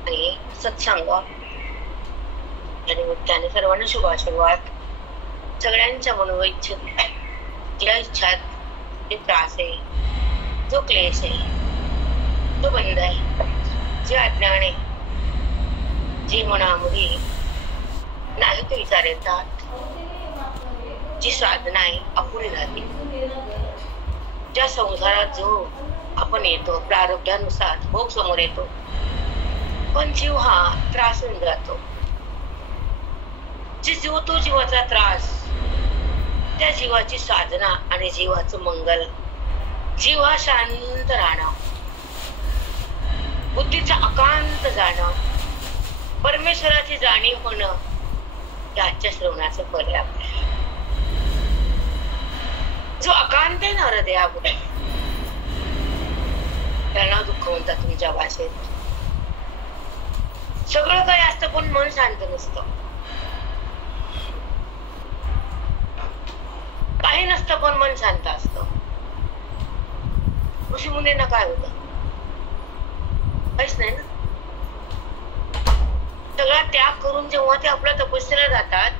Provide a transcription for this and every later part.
आणि सत्संग आणि त्याने सर्वांना शुभाशीर्वाद. सगळ्यांच्या मनोइच्छित ज्या इच्छा, जे त्रास आहे, जो क्लेश आहे, जो बंध आहे, जे अज्ञान आहे, जी मनामध्ये नाही ते विचार येतात, जी साधना आहे अपुरी राहते, ज्या संसारात जो आपण येतो प्रारब्धानुसार भोग समोर येतो, पण जीव हा त्रास होऊन जातो. जे जीव तो जीवाचा त्रास, त्या जीवाची साधना आणि जीवाचं मंगल, जीव हा शांत राहणं, बुद्धीचं अकांत जाणं, परमेश्वराची जाणीव होणं, हे आजच्या श्रवणाचं फल आहे आपल्याला. जो अकांत आहे ना हृदयामध्ये, त्यांना दुःख म्हणतात तुमच्या भाषेत. सगळं काही असतं पण मन शांत नसतं, काही नसतं पण मन शांत असतं. ऋषी मुनींना काय होतं? काहीच नाही ना. सगळा त्याग करून जेव्हा ते आपल्या तपस्येला जातात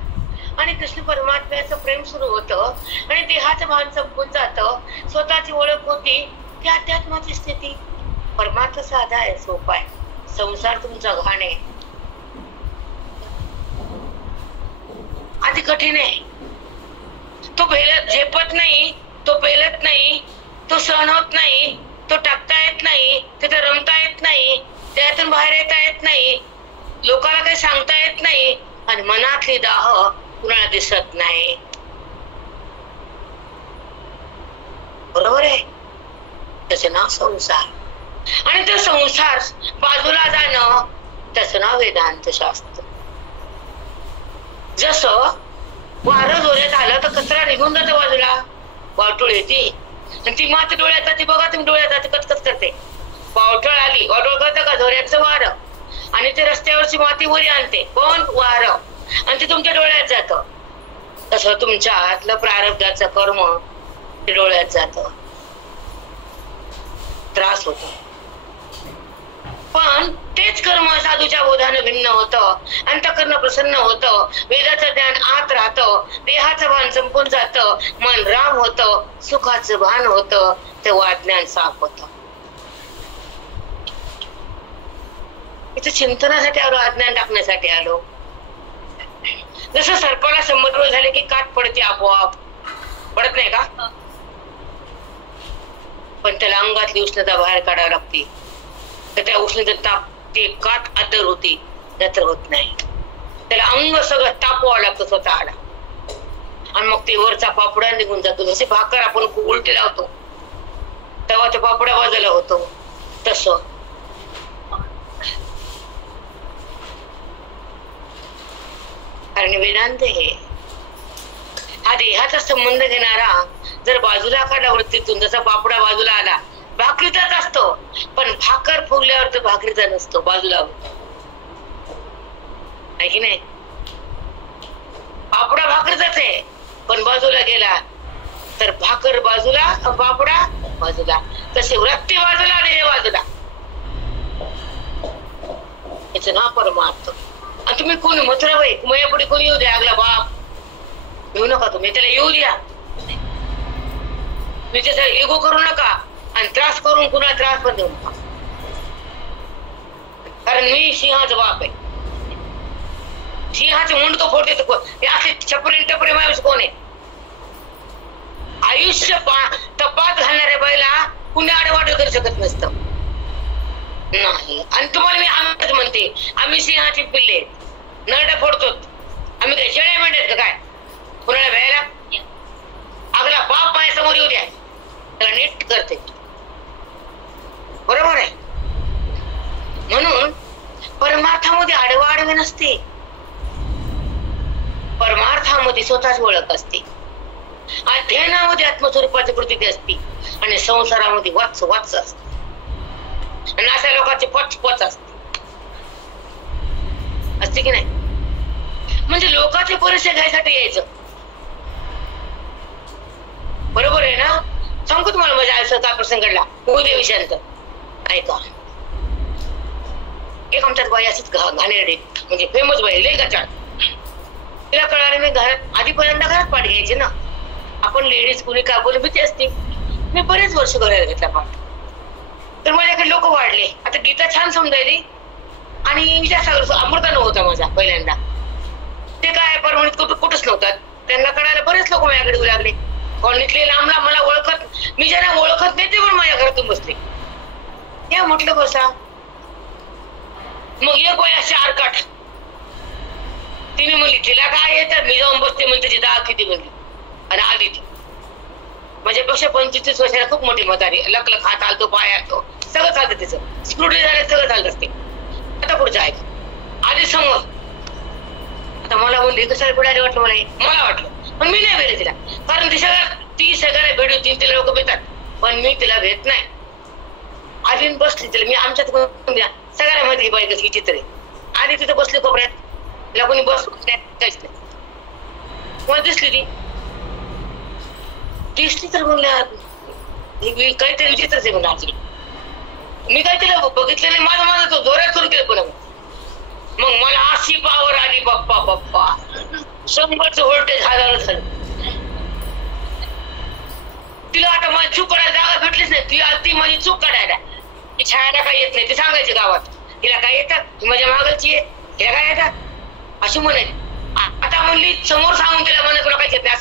आणि कृष्ण परमात्म्याचं प्रेम सुरू होतं आणि देहाचं भान संपून जातं, स्वतःची ओळख होती, ती अध्यात्माची स्थिती. परमार्थ साधा आहे, सोपा आहे. संसार तुमचा घाण आहे, आधी कठीण आहे. तो झेपत नाही, तो पेलत नाही, तो सहन होत नाही, तो टाकता येत नाही, तिथे रमता येत नाही, त्यातून बाहेर येता येत नाही, लोकांना काही सांगता येत नाही, आणि मनातली दाह कुणाला दिसत नाही. बरोबर आहे? त्याचं नाव संसार. आणि तो संसार बाजूला जाणं, त्याचं नाव वेदांत शास्त्र. जसं वारं जोरात आलं तर कचरा निघून जातो बाजूला, वाटोळ येते, आणि ती मात्र डोळ्यात जाते. बघा तुम्ही डोळ्यात जाते, कचकच करते. वावटळ आली, वाटोळ करतं का? जोराचं वारं, आणि ते रस्त्यावरची माती वरी आणते. कोण? वारं, आणि ते तुमच्या डोळ्यात जातं. तसं तुमच्या आतलं प्रारब्धाचं कर्म ते डोळ्यात जातं, त्रास होतो. पण तेच कर्म साधूच्या बोधानं भिन्न होतं, अंतःकरण प्रसन्न होतं, वेदाचं ज्ञान आत राहतं, देहाचं भान संपून जातं, मन राम होतं, सुखाचं भान होतं, तेव्हा ज्ञान साफ होतं. इथं चिंतनासाठी आलो, अज्ञान टाकण्यासाठी आलो. जसं सर्पाला समुद्र झाले की काट पडते, आपोआप पडत नाही का? पण त्याला अंगातली उष्णता बाहेर काढावी लागते, तर त्या उष्णतेत ताप ते काट आदर होती, नंतर होत नाही. त्याला अंग सगळं तापवावं लागतं स्वतःला, आणि मग ते वरचा पापडा निघून जातो. जसे भाकर आपण उलटी लावतो तेव्हा ते पापड्या बाजूला होतो, तसं कारण वेदांत हे हा देहाचा संबंध घेणारा जर बाजूला काढला वृत्तीतून, जसा पापडा बाजूला आला, भाकरीचाच असतो, पण भाकर फुगल्यावर तर भाकरीचा नसतो, बाजूला आहे की नाही? पापडा भाकरीचाच आहे, पण बाजूला गेला तर भाकर बाजूला, पापडा बाजूला. तसे वृत्ती बाजूला, देह बाजूला, याचं नाव परमार्थ. आणि तुम्ही कोणी मथुरा बाई मयापुढे कोणी येऊ द्या, अगला बाप येऊ नका, तुम्ही त्याला येऊ द्या. मी त्याचा एगो करू नका, आणि त्रास करून कुणाला त्रास पण देऊ नका, कारण मी सिंहाचा बाप आहे. सिंहाचे मुंड तो फोडते, असे छपरी टपरी माणूस कोण आहे? आयुष्य तपात घालणाऱ्या बाईला कुणी आडवाड करू शकत नसतं नाही. आणि तुम्हाला मी आम्ही म्हणते, आम्ही सिंहाची पिल्ले, नरड्या फोडतो, आम्ही काय शेळ्या म्हणतात का काय? कुणाला भ्यायला? अगला बाप माझ्यासमोर येऊ द्या, त्याला नीट करते. बरोबर आहे? म्हणून परमार्थामध्ये आडवाडवे नसते, परमार्थामध्ये स्वतःच ओळख असते, अध्ययनामध्ये आत्मस्वरूपाची प्रतीती असते, आणि संसारामध्ये वाच वाच असते, आणि अशा लोकांचे पच पच असते की नाही? म्हणजे लोकांचे परिचय घ्यायसाठी यायचं. बरोबर आहे ना? सांगू तुम्हाला माझ्या आयुष्यात काय प्रसंग घडला, उद्या विषयांत ऐका. एक आमच्यात बाई अशीच घाणेरडी, म्हणजे फेमस बाई लई गचाळ. तिला कळाले मी घरात आधी पहिल्यांदा घरात पाठ घ्यायची ना, आपण लेडीज कुणी का बोलू भीती असते. मी बरेच वर्ष घरात घेतला पाठ. तर माझ्याकडे लोक वाढले. आता गीता छान समजायली आणि विचार अमृता नव्हता माझा पहिल्यांदा. ते काय परभणीत कुठंच नव्हतात. त्यांना कळायला बरेच लोक माझ्याकडे येऊ लागले. कॉलनीतले लांब लांब मला ओळखत, मी ज्यांना ओळखत नाही ते पण माझ्या घरातून बसले. या म्हटलं बसा. मग एक बाई अशी आरकाट, तिने म्हणली तिला काय येतात, मी जाऊन बसते म्हणते त्याची दहा किती म्हणली. आणि आली ती माझ्यापेक्षा 25 वर्षाला, खूप मोठी म्हातारी, लकलक हात आलतो, पाय आलतो, सगळं चालतं तिचं, स्क्रूटी झालं सगळं चालत असते. आता पुढचं आहे आधी समोर. आता मला म्हणली कशाला पिढायला वाटलं, मला वाटलं, पण मी नाही भेटले तिला. कारण ती सगळ्याला भेट होती, तिला लोक भेटतात, पण मी तिला भेट नाही. आली बसली तिला मी आमच्यात सगळ्या मध्ये बाई कशी चित्र आहे. आधी तिथं बसली कोपऱ्यात, तिला कोणी बस काहीच नाही. मला दिसली तर म्हणल्या काहीतरी विचित्रच आहे म्हणा. मी काय तिला बघितलं नाही, माझं तो जोरात सुरू केलं. पुन्हा मग मला अशी पावर आली, बाप्पा बाप्पा, 100चं व्होल्टेज हजारो झालं. तिला आता माझी चूक काढायला जागा भेटलीच नाही. ती माझी चूक काढायला, ती छायाला काय येत नाही ते सांगायचे गावात. तिला काय येतात, माझ्या मागलची आहे, हिला काय येतात अशी म्हणायची. आता म्हणली समोर सांगून तिला म्हणत तुला काहीच येत नाही,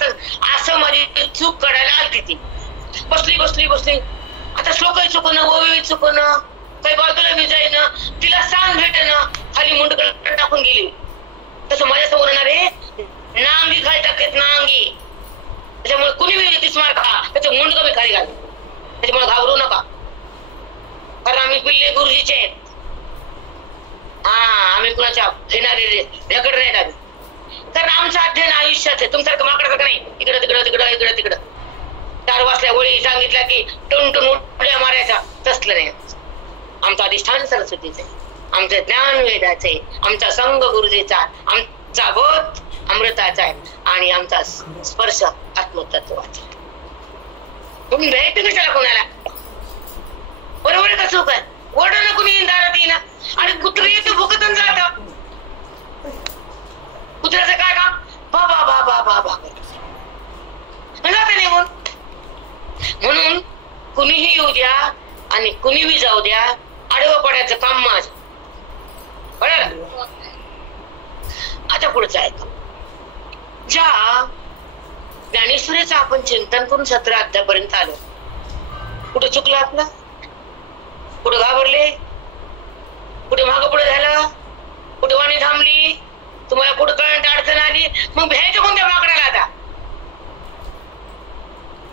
असं माझी चूक काढायला आलती. ती बसली. आता श्लोकही चुकणं, ओवी चुकणं, काही बाजूला मी जाईना, तिला सांग भेटेना, खाली मुंडकं टाकून गेली. तसं माझ्यासमोर येणार आहे, नांगी खाली टाकत नांगी. त्याच्यामुळे कुणी मी 30 मार खा, त्याचं मुंडकं मी खाली घालू. त्याच्यामुळे घाबरू नका, कारण आम्ही पिल्ले गुरुजीचे आहेत. आम्ही कुणाच्या घेणारे रेकड नाही आम्ही, कारण आमचं अध्ययन आयुष्यात आहे. तुमच्यासारखं माकडासारखं नाही, इकडं तिकडं 4 वाजल्या वळी सांगितल्या की टुन उड्या मारायचा, तसलं नाही. आमचं अधिष्ठान सरस्वतीचे, आमचं ज्ञान वेदाचे, आमचा संघ गुरुजीचा, आमचा बोध अमृताचा आहे आणि आमचा स्पर्श आत्मतत्वाचा. तुम्ही भेट कशाला कोणाला, बरोबर आहे का चूक आहे? ओढणं कुणी दारात येईना आणि कुत्री येतं भुकतून जात. कुत्र्याचं काय काम, बा निघून. म्हणून कुणीही येऊ द्या आणि कुणीही जाऊ द्या, आडवं पडायचं काम माझं. बरोबर. आता पुढचं ऐका. ज्या ज्ञानेश्वरीचं आपण चिंतन करून 17 अध्यायापर्यंत आलो, कुठे चुकलं आपलं, कुठे घाबरले, कुठे मागं पुढे झालं, कुठे वाणी थांबली, तुम्हाला पुढे कळण्यात अडचण आली, मग भ्यायचं कोणत्या माकडाला? आता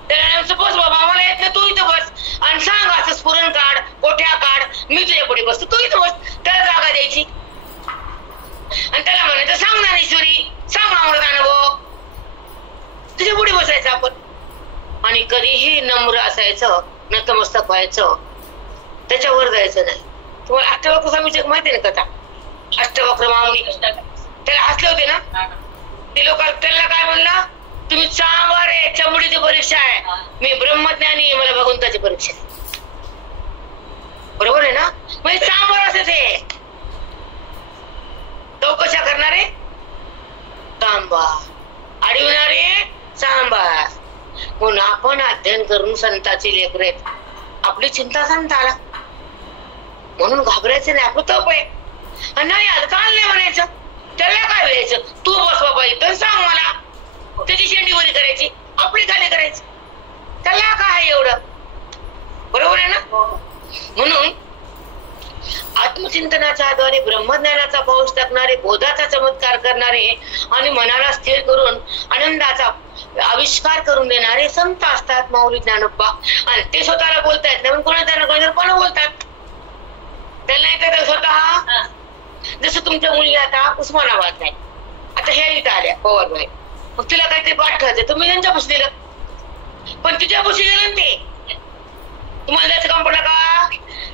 त्याला बस बाबा मला येत नाही, तू इथं बस आणि सांग, असं स्फुरण काढ, कोठ्या काढ, मी तुझ्या पुढे बसतो, तू इथं बस. त्याला जागा द्यायची आणि त्याला म्हणायचं सांग ज्ञानेश्वरी, सांग अमृत अनुभव, तुझ्या पुढे बसायचं आपण. आणि कधीही नम्र असायचं, नतमस्तक व्हायचं, त्याच्यावर जायचं नाही. तुम्हाला अष्टवक्र स्वामीची माहिती ना कथा, अष्टवक्र माऊली त्याला हसले होते ना, ते लोक त्याला काय म्हणलं, तुम्ही चांबर आहे, चमडीची परीक्षा आहे, मी ब्रह्मज्ञानी आहे, मला भगवंताची परीक्षा आहे. बरोबर आहे ना? म्हणजे चांबर असं ते चौकशा करणारे चांबा, अडविणारे चांबा. म्हणून आपण अध्ययन करून संताची लेकरं आहेत, आपली चिंता संताला, म्हणून घाबरायचं नाही. आपलं तप आहे. नाही आलं काल नाही म्हणायचं, त्याला काय व्हायचं, तू बस बाबा इथं, सांग मला, त्याची शेंडीवरी करायची, आपली खाली करायची, त्याला काय एवढं. बरोबर आहे ना? म्हणून आत्मचिंतनाच्या आधारे ब्रह्मज्ञानाचा पाऊस टाकणारे, बोधाचा चमत्कार करणारे आणि मनाला स्थिर करून आनंदाचा आविष्कार करून देणारे संत असतात माऊली ज्ञानोबा. आणि ते स्वतःला बोलतायत नाही, कोणी त्यांना कोणी पण बोलतात, त्यांना येतात स्वतः. जसं तुमच्या मुली आता उस्मानाबाद नाही, आता ह्या इथं आल्या पवारबाई, मग तिला काहीतरी पाठ ठरते, तुम्ही त्यांच्यापाशी दिलं, पण तिच्यापाशी गेलं ते तुम्हाला द्यायचं काम पडलं का?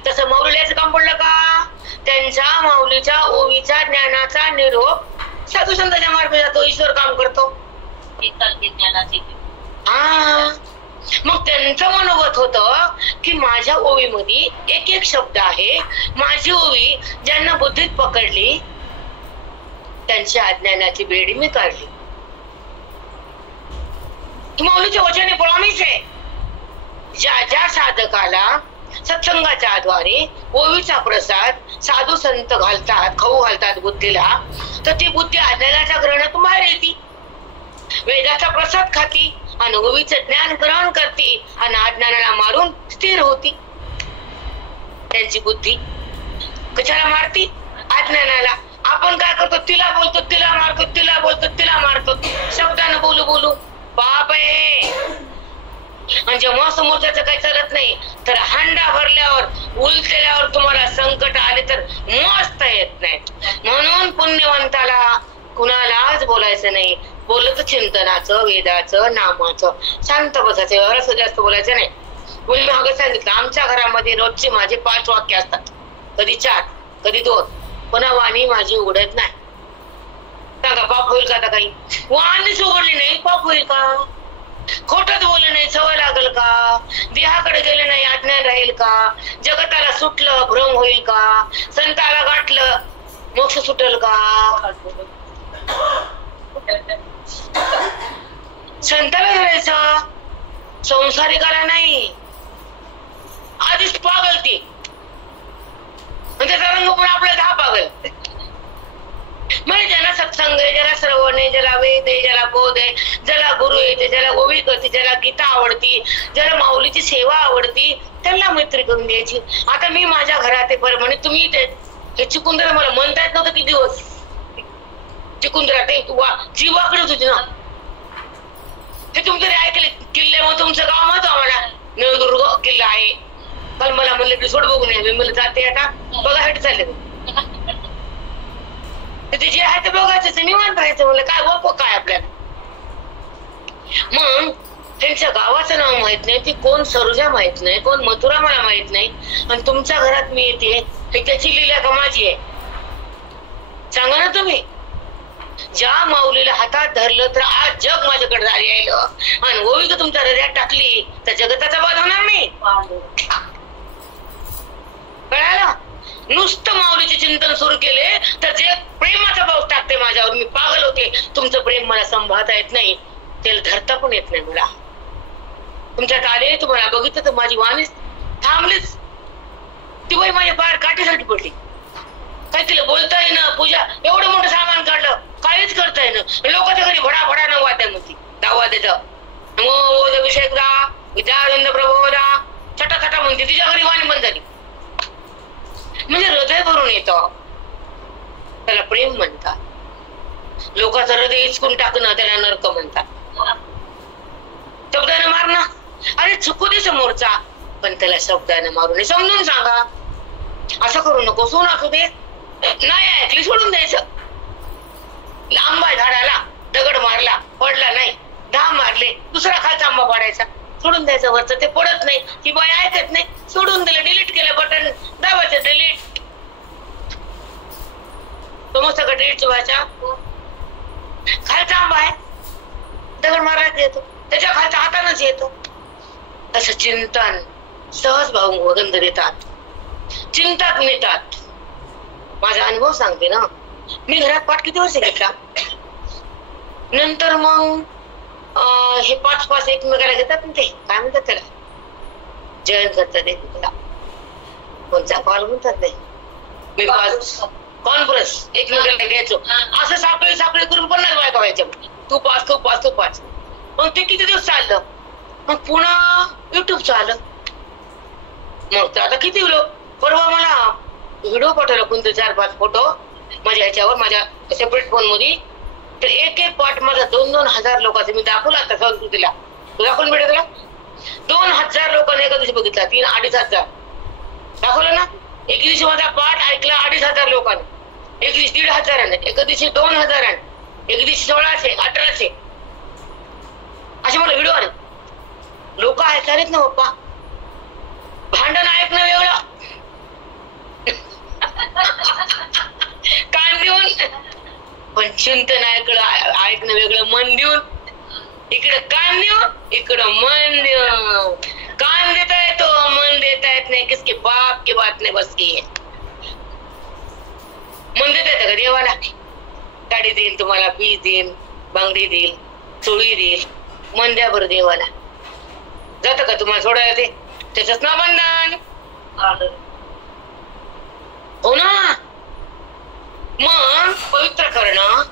तसं माऊली द्यायचं काम पडलं का? त्यांच्या माऊलीच्या ओवीच्या ज्ञानाचा निरोप साधू संतांच्या मार्फत जातो, ईश्वर काम करतो. मग त्यांचं मनोगत होतं की माझ्या ओवीमध्ये एक एक शब्द आहे, माझी ओवी ज्यांना बुद्धीत पकडली त्यांच्या अज्ञानाची बेडी मी काढली. माऊलीच्या वचने प्रॉमिस आहे, ज्या ज्या साधकाला सत्संगाच्या द्वारे ओवीचा प्रसाद साधू संत घालतात, खाऊ घालतात बुद्धीला, तर ती बुद्धी अज्ञानाच्या ग्रहणातून बाहेर येते, वेदाचा प्रसाद खाती आणि ओवीचं ज्ञान ग्रहण करते आणि अज्ञानाला मारून स्थिर होती. त्यांची बुद्धी कशाला मारती? अज्ञानाला. आपण काय करतो? तिला बोलतो, तिला मारतो, तिला बोलतो, तिला मारतो, शब्दानं बोलू बोलू. पाप आहे. आणि जेव्हा समोरच्याचं काही चालत नाही तर हांडा भरल्यावर उलटल्यावर तुम्हाला संकट आले तर मस्त येत नाही. म्हणून पुण्यवंताला कुणालाच बोलायचं नाही. बोलत चिंतनाचं, वेदाचं, नामाचं, शांत बसायचं, एवढं जास्त बोलायचं नाही. मी मागे सांगितलं, आमच्या घरामध्ये रोजचे माझे 5 वाक्य असतात, कधी 4, कधी 2, पण वाणी माझी उघडत नाही. सांगा पाप होईल का? आता काही वाणीच उघडली नाही, पाप होईल का? खोटच बोललं नाही, सवय लागल का? देहाकडे गेले नाही, अज्ञान राहील का? जगताला सुटलं, भ्रम होईल का? संताला गाठलं, मोक्ष सुटेल का? संताला धरायचं, संसारिकाला नाही. आधीच पागल ती, त्याचा रंग पण आपला 10 पागल. म्हणजे ज्याला सत्संग आहे, ज्याला श्रवण आहे, ज्याला वेद आहे, ज्याला बोध आहे, ज्याला गुरु येते, ज्याला ओवी करते, ज्याला गीता आवडती, ज्याला माऊलीची सेवा आवडती, त्यांना मैत्री करून द्यायची. आता मी माझ्या घरात आहे परभणी, तुम्ही हे चिकुंदरा मला म्हणता येत नव्हतं किती दिवस. चिकुंदरा ते जीवाकडे होती ना, ते तुमचं ऐकले किल्ल्यामुळे तुमचं गाव माहित आम्हाला नळदुर्ग किल्ला आहे. काल मला म्हणलं की सोड बघून मी मला जाते आता बघायसाठी चालले. ते जे आहे ते बघायचं, निवांत राहायचं. म्हणलं काय वाप काय आपल्याला. मग त्यांच्या गावाचं नाव माहित नाही, ती कोण सरोजा माहित नाही, कोण मथुरा मला माहित नाही, आणि तुमच्या घरात मी येते, हे त्याची लीला का माझी आहे? सांगा ना तुम्ही. ज्या माऊलीला हातात धरलं तर आज जग माझ्याकडे यायला, आणि ओवी का तुमच्या हृदयात टाकली तर जगताचा वाद होणार नाही. कळालं? नुसतं माऊलीचे चिंतन सुरू केले तर जे प्रेमाचा पाऊस टाकते माझ्यावर, मी पागल होते. तुमचं प्रेम मला सांभाळता येत नाही, त्याला धरता पण येत नाही मला. तुमच्यात आले, तुम्हाला बघितलं तर माझी वाणी थांबलीच. ती बाई माझ्या बाहेर काठीसाठी पडली. काय तिला बोलता येईना, पूजा एवढं मोठं सामान काढलं, काहीच करता येईना. लोकांच्या घरी भडा भडा न वाद्या म्हणती, दावा देतं अभिषेकदा विद्यानंद प्रभोदा छटा छटा म्हणते. तिच्या घरी वाणी बंद झाली. म्हणजे हृदय भरून येतं, त्याला प्रेम म्हणतात. लोकांचं हृदय इचकून टाकणं त्याला नरक म्हणतात. शब्दाने मारणं, अरे चुकू दे समोरचा, पण त्याला शब्दाने मारू नये. समजून सांगा, असं करू नको, सोन असू दे, नाही ऐकली सोडून द्यायचं. आंबा झाडाला दगड मारला, पडला नाही, 10 मारले, दुसरा खालचा आंबा पाडायचा, सोडून द्यायचं. वरचं ते पडत नाही, ही बाई ऐकत नाही, सोडून दिलं, डिलीट केलं, बटन दाबायचं, डिलीट. समजतं का डिलीटची भाषा? खालचा आंबा आहे, दगड मारायचा येतो, त्याच्या खालचा हातानच येतो. तसं चिंतन सहज भाऊ गंध देतात, चिंतात नेतात. माझा अनुभव सांगते ना, मी घरात पाठ किती वर्ष घेतला, नंतर मग हे 5-5 एकमेकाला घेतात ना, ते काय म्हणतात त्याला, जॉईन करतात एकमेकाला, कोणचा कॉल म्हणतात नाही, मी कॉन्फरन्स एकमेकाला घ्यायचो. असं साखळी साखळी करून 50 बायका व्हायच्या. तू पाच तू पाच तू पाच. मग ते किती दिवस चाललं, मग पुन्हा युट्यूबचं आलं. मग आता किती लोक, परवा मला व्हिडिओ पाठवला कोणते 4-5 फोटो माझ्या ह्याच्यावर, माझ्या सेपरेट फोन मध्ये. तर एक पाठ माझा 2-2 हजार लोकांचे मी दाखवला. आता संस्कृतीला दाखवून भेटेल तुला, 2000 लोकांनी एका दिवशी बघितला, 3-2.5 हजार दाखवलं ना. एक दिवशी माझा पाठ ऐकला 2,500 लोकांनी, एक दिवशी 1,500, एक दिवशी 2,000, एक दिवशी 1,600-1,800 असे मला व्हिडिओ आले. लोक ऐकणारेत ना पप्पा, भांडण ऐकणं वेगळं, कान देऊन, पण चिंतन ऐकणं वेगळं. मन देऊन, इकडे कान देऊन, इकडं मन कान देता येतो, मन देता येत नाही. किसके बाप की बात नाही बस की है. मन देता येतं का देवाला? गाडी देईल तुम्हाला, पीस देईल, बांगडी देईल, चोळी देईल. मन द्या बरं देवाला. जातं का तुम्हाला सोडायला ते? त्याच ना बंधन. हो ना. मन पवित्र करणं,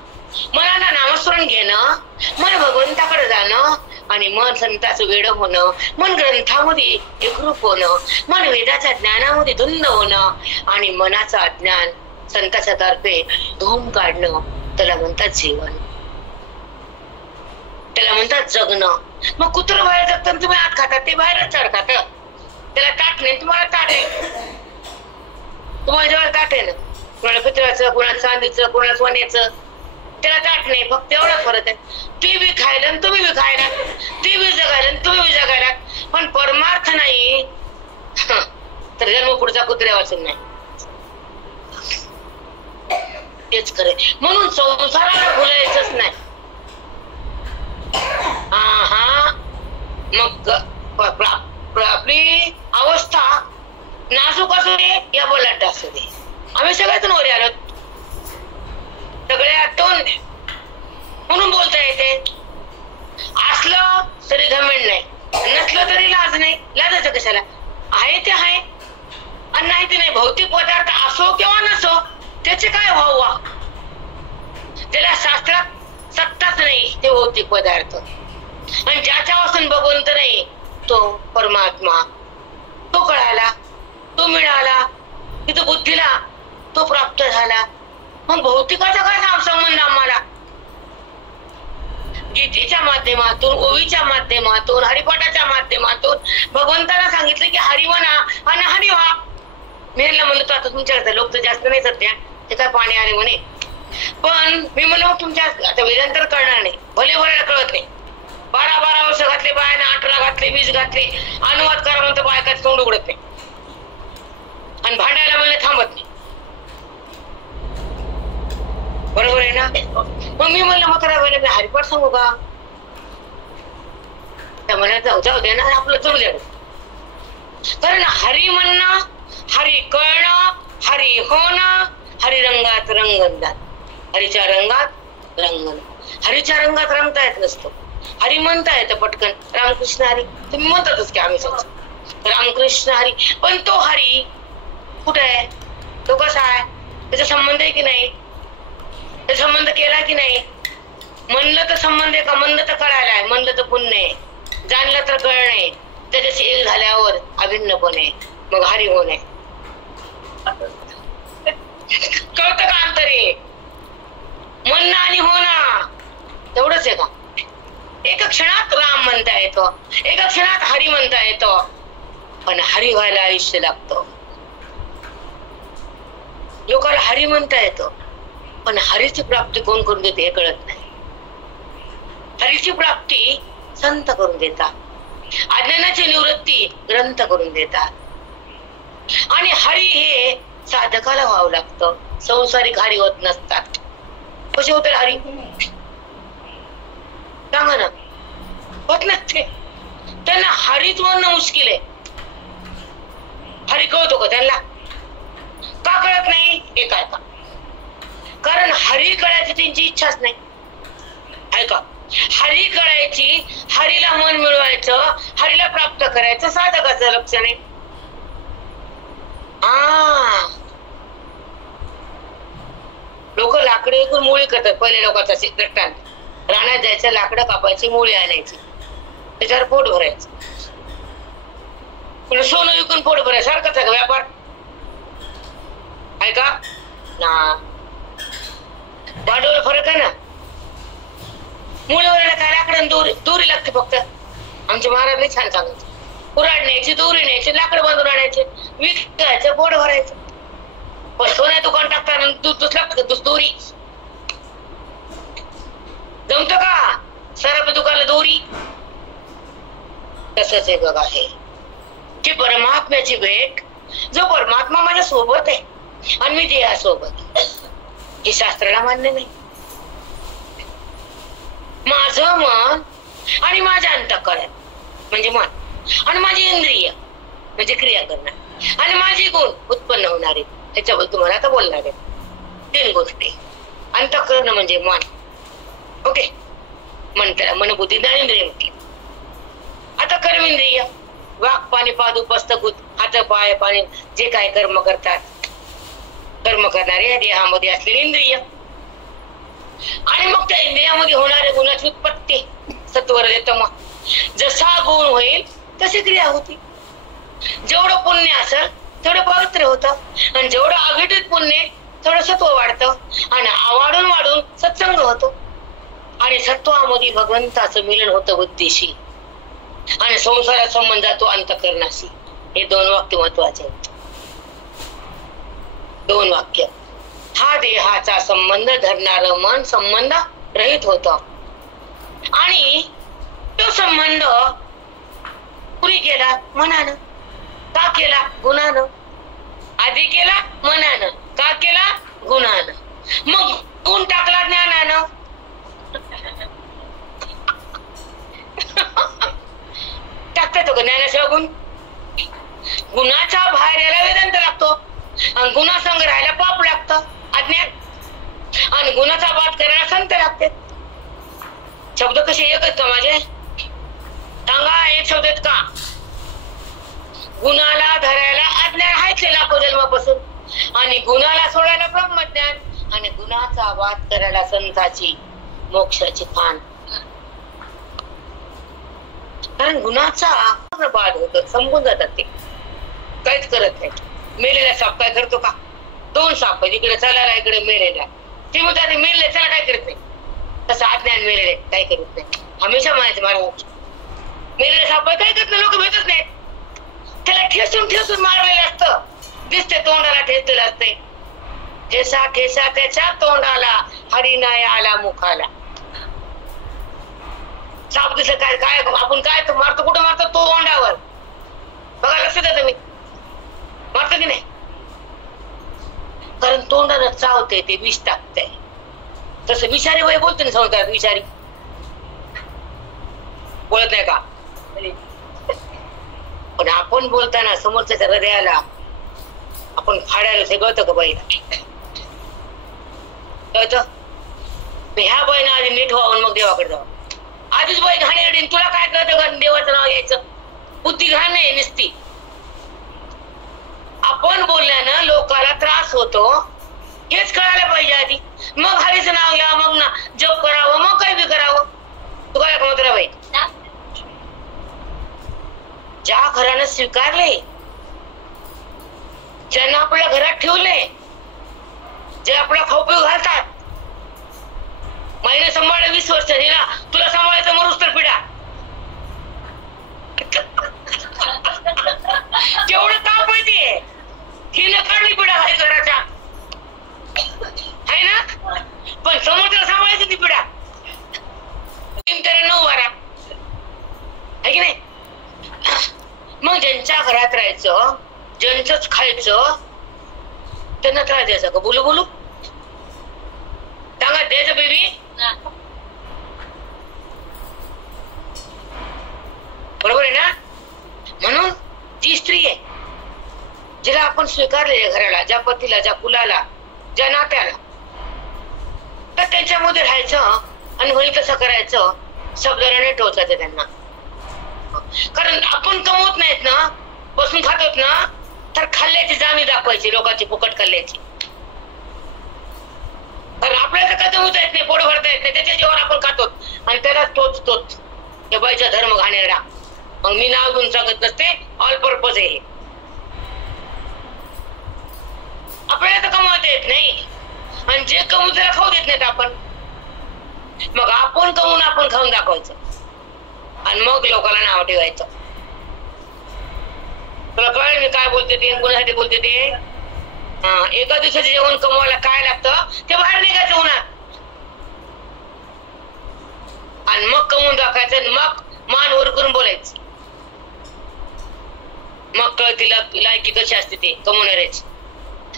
मनाला नामस्मरण घेणं, मन भगवंताकडे जाणं आणि मन संताचं वेड होणं, मन ग्रंथामध्ये एकरूप होणं, मन वेदाच्या ज्ञानामध्ये धुंद होणं आणि मनाचं अज्ञान संताच्या तर्फे धुवून काढणं, त्याला म्हणतात जीवन, त्याला म्हणतात जगणं. मग कुत्र बाहेर जगताना तुम्ही आत खातात, ते बाहेरच चढ खात. त्याला ताट नाही, तुम्हाला ताट आहे. तुम्हाला जेव्हा ताट आहे ना, कोणाला पितळाचं, कोणाला चांदीचं, कोणाला सोन्याचं, त्याला ताट नाही. फक्त एवढा फरक आहे, ते बी खायला आणि तुम्ही बी खायला, ते बी जगायला आणि तुम्ही बी जगायला. पण परमार्थ नाही तर जन्म पुढचा कुत्र्या वाचून नाही. तेच खरे. म्हणून संसाराला भुलायचंच नाही. हा मग आपली अवस्था नाजूक असू दे या बलाढ्य असू दे, आम्ही सगळ्यातून वर आलो. सगळे आटून म्हणून बोलता येते. असलं तरी घमंड नाही, नसलं तरी लाज नाही. लाजायचं कशाला? आहे ते आहे आणि नाही ते नाही. भौतिक पदार्थ असो किंवा नसो, त्याचे काय भाव वा? त्याला शास्त्रात सत्ताच नाही ते भौतिक पदार्थ. आणि ज्याच्यापासून भगवंत नाही तो परमात्मा, तो कळाला, तो मिळाला, तिथं बुद्धीला तो प्राप्त झाला. मग भौतिकाचा काय संबंध आम्हाला? गीतेच्या माध्यमातून, ओवीच्या माध्यमातून, हरिपाठाच्या माध्यमातून भगवंताला सांगितलं की हरी म्हणा आणि हरी व्हा. मी म्हणतो आता तुमच्याकडे लोक तर जास्त नाही सध्या, ते काय पाणी आले म्हणे. पण मी म्हणलो तुमच्या आता वेदांतर कळणार नाही, भले भरायला कळत नाही. 12 वर्ष घातले बायाने, 18 घातले, 20 घातले, अनुवाद करा म्हणतो बायकाच तोंड उघडत नाही आणि भांडायला म्हणले थांबत नाही. बरोबर आहे ना? मग मी म्हणलं मग करा मी हरिपाठ सांगू का? त्या म्हणा जाऊ दे ना, आपलं चढू द्या. कारण हरी म्हणणं, हरी कळणं, हरी होणं, हरिरंगात रंगणं, हरीच्या रंगात रंगण. हरीच्या रंगात रंगता येत नसतो, हरी म्हणता येतं पटकन. रामकृष्ण हरी तुम्ही म्हणतातच की आम्ही समज रामकृष्ण हरी. पण तो हरी कुठे आहे? तो कसा आहे? त्याचा संबंध आहे की नाही? त्याचा संबंध केला की नाही? म्हणलं तर संबंध आहे का? म्हणलं तर कळायला आहे, म्हणलं तर पुण्य आहे, जाणलं तर कळणं आहे. त्याच्याशी एक झाल्यावर अभिन्नपण आहे, मग हरी होणे. कळतं का अंतर आहे? म्हणणं आणि होणं तेवढंच आहे का? एका क्षणात राम म्हणता येतं, एका क्षणात हरी म्हणता येतं, पण हरी व्हायला आयुष्य लागतं. लोकांना हरी म्हणता येतं, पण हरीची प्राप्ती कोण करून देते हे कळत नाही. हरीची प्राप्ती संत करून देतात, अज्ञानाची निवृत्ती ग्रंथ करून देतात. आणि हरी हे साधकाला व्हावं लागतं, संसारिक हरी होत नसतात. कसे होते हरी सांगा ना? होत नसते. त्यांना हरीच म्हणणं मुश्किल आहे. हरी कळतो का त्यांना? का कळत नाही हे काय का? कारण हरी कळायची त्यांची इच्छाच नाही. ऐका, हरी कळायची, हरीला मन मिळवायचं, हरीला प्राप्त करायचं साधकाचं लक्ष नाही. लोक लाकडे विकून मुळी करतात. पहिले लोकांचा दृष्टांत, रानात जायचं, लाकडं कापायची, मुळी आणायची, त्याच्यावर पोट भरायचं. पण सोनं विकून पोट भरायचं सारखंच आहे का व्यापार? आहे का ना? भांडवल फरक आहे ना. मुळे वरायला काय लाकडं दोरी लागते फक्त. आमचे महाराज नाही छान सांगायचे, कुऱ्हाड न्यायची, दोरी न्यायची, लाकडं बांधून आणायचे, विकायचं, पोट भरायचं. पण सोन्या दुकान टाकताना दूध लागतं, दोरी जमत का? सराफ दुकानला दोरी. तसंच आहे बघा हे की परमात्म्याची भेट. जो परमात्मा माझ्या सोबत आहे आणि मी देहासोबत, हे शास्त्राला मान्य नाही. माझं मन आणि माझ्या अंतःकरण म्हणजे मन, आणि माझी इंद्रिय म्हणजे क्रिया करणार, आणि माझी गुण उत्पन्न होणारे, त्याच्याबद्दल तुम्हाला आता बोलणार आहे. 3 गोष्टी. अंतःकरण म्हणजे मन. ओके, मन त्याला मन बुद्धी ज्ञानेंद्रिय म्हटले. आता कर्मेंद्रिय, वाक पाणी पाद उपस्थ गुद, हात पाय पाणी जे काय कर्म करतात, कर्म करणारे या देहामध्ये असलेली इंद्रिय, आणि मग त्या इंद्रियामध्ये होणाऱ्या गुणाची उत्पत्ती सत्वर रजतम. जसा गुण होईल तशी क्रिया होती. जेवढं पुण्य असेल तेवढं पवित्र होतं, आणि जेवढं अघटित पुण्य थोडं सत्व वाढतं, आणि वाढून वाढून सत्संग होतो, आणि सत्वामध्ये भगवंताचं मिलन होतं बुद्धीशी, आणि संसारात संबंध जातो अंतःकरणाशी. हे 2 वाक्य महत्वाचे आहेत. 2 वाक्य. हा देहाचा संबंध धरणार मन संबंध रहित होत, आणि तो संबंध पुरी केला मनानं. का केला? गुणानं. आधी केला मनानं, का केला? गुणानं. मग गुण टाकला ज्ञानानं. टाकता तो ज्ञानाशिवाय गुण. गुणाचा बाहेर यायला वेदांत लागतो, आणि गुणासंग राहायला पाप लागतं अज्ञान, आणि गुणाचा बात करायला संत लागते. शब्द कसे एक आहेत का माझे? सांगा, एक शब्द आहेत का? गुणाला धरायला अज्ञान आहेच लाखो जन्मापासून, आणि गुणाला सोडायला ब्रह्मज्ञान, आणि गुणाचा वाद करायला संताची मोक्षाची खान. कारण गुणाचा बाद होत, संपून जातात ते, काहीच करत नाही. मेलेला साप काय करतो का? 2 साप इकडे चालायला, इकडे मेलेला. ते म्हणतात मेले त्याला काय करत नाही. तसं अज्ञान मेलेले काय करत नाही. हमेशा म्हणायचं महाराज, मेलेले साप काय करत नाही, लोक भेटत नाहीत. त्याला ठेसून ठेसून मारलेलं असतं, दिसते तोंडाला ठेचलेलं असते. ठेसा ठेसा त्याच्या तोंडाला, हरी नाही आला मुखाला. साप दिसलं काय काय आपण काय मारतो, कुठं मारतो? तोंडावर. बघा, लक्ष द्या तुम्ही, मारतो की नाही? कारण तोंडाला चावते, ते विष टाकते. तसं विषारी वय बोलतो ना संसारात, विषारी बोलत नाही का? पण आपण बोलताना समोरच्या हृदयाला आपण फाडायला कळतं का बाईला? कळतं? ह्या बाईनं आधी नीट व्हावं, मग देवाकडे जावं. आधीच बाई घाणेरडी, तुला काय कळतं का देवाचं नाव घ्यायचं? बुद्धी घाण आहे नुसती. आपण बोलल्यानं लोकाला त्रास होतो हेच कळायला पाहिजे आधी. मग हरीचं नाव घ्या, मग ना जप करावं, मग काही बी करावं. तू काय म्हणत बाई? ज्या घरानं स्वीकारले, ज्यांना आपल्या घरात ठेवले, जे आपला खाऊ-पिऊ घालतात, महिने सांभाळले 20 वर्ष, ना तुला सांभाळायचं मरूस तर पिढा. तेवढं ताप माहितीये, हिनं काढली पिढा आहे घराच्या, आहे ना? पण समोरच्याला सांभाळायचं ती पिढा. 9-12 आहे की नाही? मग ज्यांच्या घरात राहायचं, ज्यांचंच खायचं, त्यांना त्रास द्यायचा का? बोलू बोलू सांगा, द्यायचं बेबी? बरोबर आहे ना? म्हणून जी स्त्री आहे, जिला आपण स्वीकारले घराला, ज्या पतीला, ज्या कुलाला, ज्या नात्याला, तर त्यांच्यामध्ये राहायचं, आणि होईल तसं करायचं. शब्दाला नाही टोचायचं त्यांना. कारण आपण कमवत नाहीत ना, बसून खातोत ना, तर खाल्ल्याची जाणीव दाखवायची, लोकांची फुकट खाल्ल्याची. कारण आपल्याला काय जमवता येत नाही, पोट भरता येत नाही, त्याच्या जीवन आपण खातो, आणि त्याला तोच हे बाईचा धर्म घाणेरडा. मग मी नाव घेऊन सांगत नसते, ऑल पर्पज आहे. आपल्याला तर कमवता येत नाही, आणि जे कमवू त्याला खाऊ देत नाहीत आपण. मग आपण कमवून आपण खाऊन दाखवायचं, आणि मग लोकांना नाव ठेवायचं. तुला कळलं मी काय बोलते ते, कोणासाठी बोलते ते? एका दिवसाचं जेवण कमवायला काय लागतं ते बाहेर निघायचं उन्हात, आणि मग कमवून दाखवायचं, मग मान वर करून बोलायचं. मग कळती लायकी कशी असते ते कमवणारेच.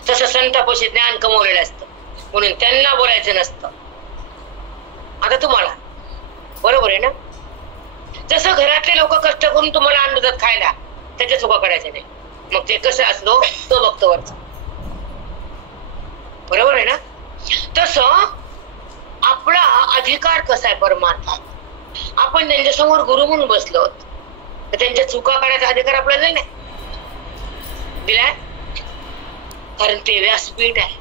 तसं संतापाशी ज्ञान कमवलेलं असतं, म्हणून त्यांना बोलायचं नसतं. आता तुम्हाला बरोबर आहे ना? जसं घरातले लोक कष्ट करून तुम्हाला अन्न देतात खायला, त्याच्या चुका करायच्या नाही. मग ते कसं असलो तो बघतो वरचा. बरोबर आहे ना? तसं आपला अधिकार कसा आहे परमार्थात. आपण त्यांच्या समोर गुरु म्हणून बसलो तर त्यांच्या चुका काढायचा अधिकार आपल्याला नाही दिलाय. कारण ते व्यासपीठ आहे,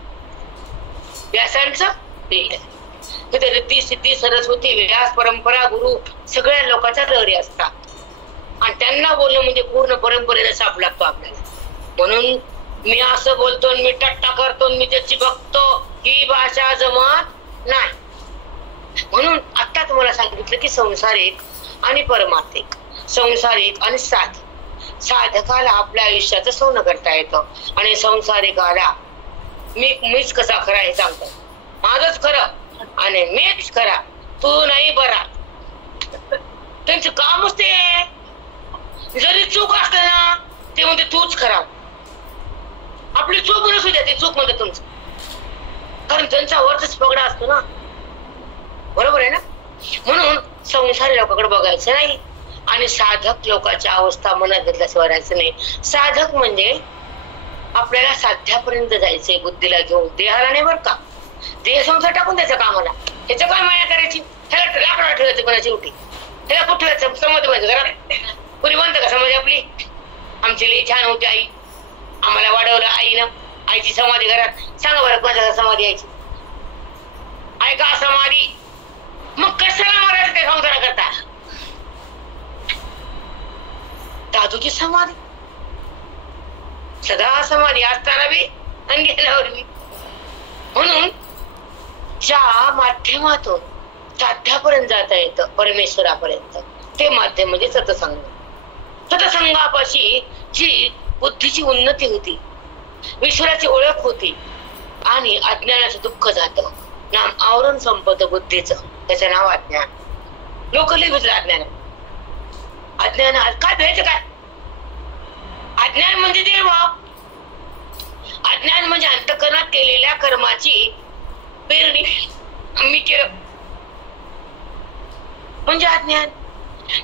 व्यासांचं पीठ आहे. रिद्धी सिद्धी सरस्वती व्यास परंपरा गुरु सगळ्या लोकांचा लहरी असतात आणि त्यांना बोलणं म्हणजे पूर्ण परंपरेला साप लागतो आपल्याला. म्हणून मी असं बोलतो, मी टट्टा करतो, मी त्याची बघतो, ही भाषा जमत नाही. म्हणून आता तुम्हाला सांगितलं की संसारिक आणि परमार्थिक, संसारिक आणि साधक. साधकाला आपल्या आयुष्याचं सोनं करता येतं आणि संसारिकाला मीच कसा खरा हे सांगतो. माझंच खरं आणि मीच खरा, तू नाही बरा. त्यांचं कामच ते. जरी चूक असलं ना ते म्हणते तूच खरा. आपली चूक नसू द्या, ते चूक म्हणते तुमचं. कारण त्यांचा वरच पगडा असतो ना. बरोबर आहे ना? म्हणून संसारी लोकांकडे बघायचं नाही आणि साधक लोकांच्या अवस्था मनात घेतल्यास वरायचं नाही. साधक म्हणजे आपल्याला साध्यापर्यंत जायचंय बुद्धीला घेऊन, देहाला नाही बरं का. देह संसार टाकून द्यायचा कामाला. ह्याचं काय माया करायची? ह्याला लाकडा ठेवायचं कोणाची उठी, ह्याला कुठं ठेवायचं? समाधी पाहिजे घरात. पुरी म्हणतं का समाधी आपली? आमची लई छान होती आई, आम्हाला वाढवलं आईनं. आईची समाधी घरात. सांगा बरं कोणाच्या समाधी यायची? ऐका समाधी. मग कशाला मारायचं ते संसारा करता? दादूची समाधी सदा समाधी असताना बी आणि गेल्यावर बी. म्हणून ज्या माध्यमातून साध्यापर्यंत जाता येतं परमेश्वरापर्यंत, ते माध्यम म्हणजे सत्संग. सत्संगापाशी जी बुद्धीची उन्नती होती, ईश्वराची ओळख होती आणि अज्ञानाचं दुःख जातं. नाम आवरण संपत बुद्धीचं, त्याचं नाव अज्ञान. लोक लिहिलं अज्ञान. अज्ञान काय भेटायचं काय? अज्ञान म्हणजे देवभाव. अज्ञान म्हणजे अंतःकरणात केलेल्या कर्माची पेरणी. मी केलं म्हणजे अज्ञान.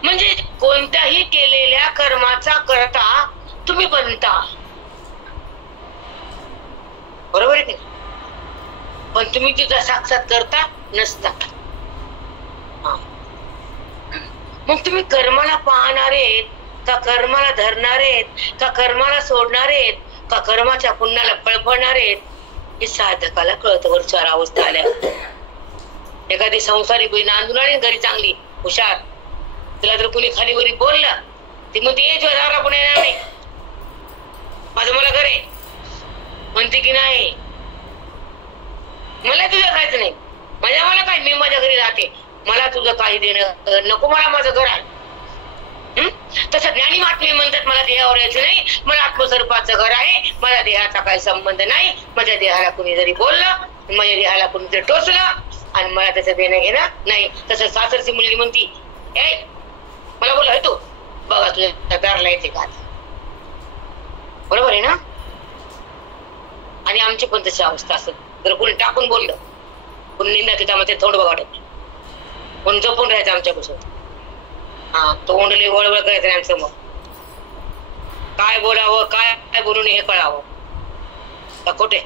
म्हणजे कोणत्याही केलेल्या कर्माचा करता तुम्ही बनता. बरोबर आहे की? पण तुम्ही तिचा साक्षात करता नसता. मग तुम्ही कर्माला पाहणारे का कर्माला धरणारे का कर्माला सोडणारे का कर्माच्या पुण्याला फळफळणारे, हे साधकाला कळतं. वर चार अवस्था आल्या. एखादी संसारी बाई नांदून आली घरी चांगली हुशार, तिला जर कुणी खाली वरी बोललं ती म्हणते ये ज्वारा पण येणार नाही, माझं मला घर आहे. म्हणते की नाही मला तुझं खायचं नाही, मला काय, मी माझ्या घरी राहते, मला तुझं काही देणं नको, मला माझं घर आहे. तसं ज्ञानी महात्मे म्हणतात मला देहावर यायचं नाही, मला आत्मस्वरूपाचं घर आहे, मला देहाचा काही संबंध नाही. माझ्या देहाला कुणी जरी बोललं, माझ्या देहाला कुणी जरी टोचलं आणि मला त्याचं देणं घेणं नाही. तसं सासरची मुलगी म्हणती ए मला बोलला तू बघा तुझ्या दारला येते का. बरोबर आहे ना? आणि आमची पण तशी अवस्था असत. जर कोणी टाकून बोललं, कोणी निंदा तिथं मध्ये थोडं बघाडत, कोणी जपून राहायचं आमच्यापासून. हा तोंडली वळवळ करायचं नाही आमचं. मग काय बोलावं काय बोलून हे कळावं का खोटे.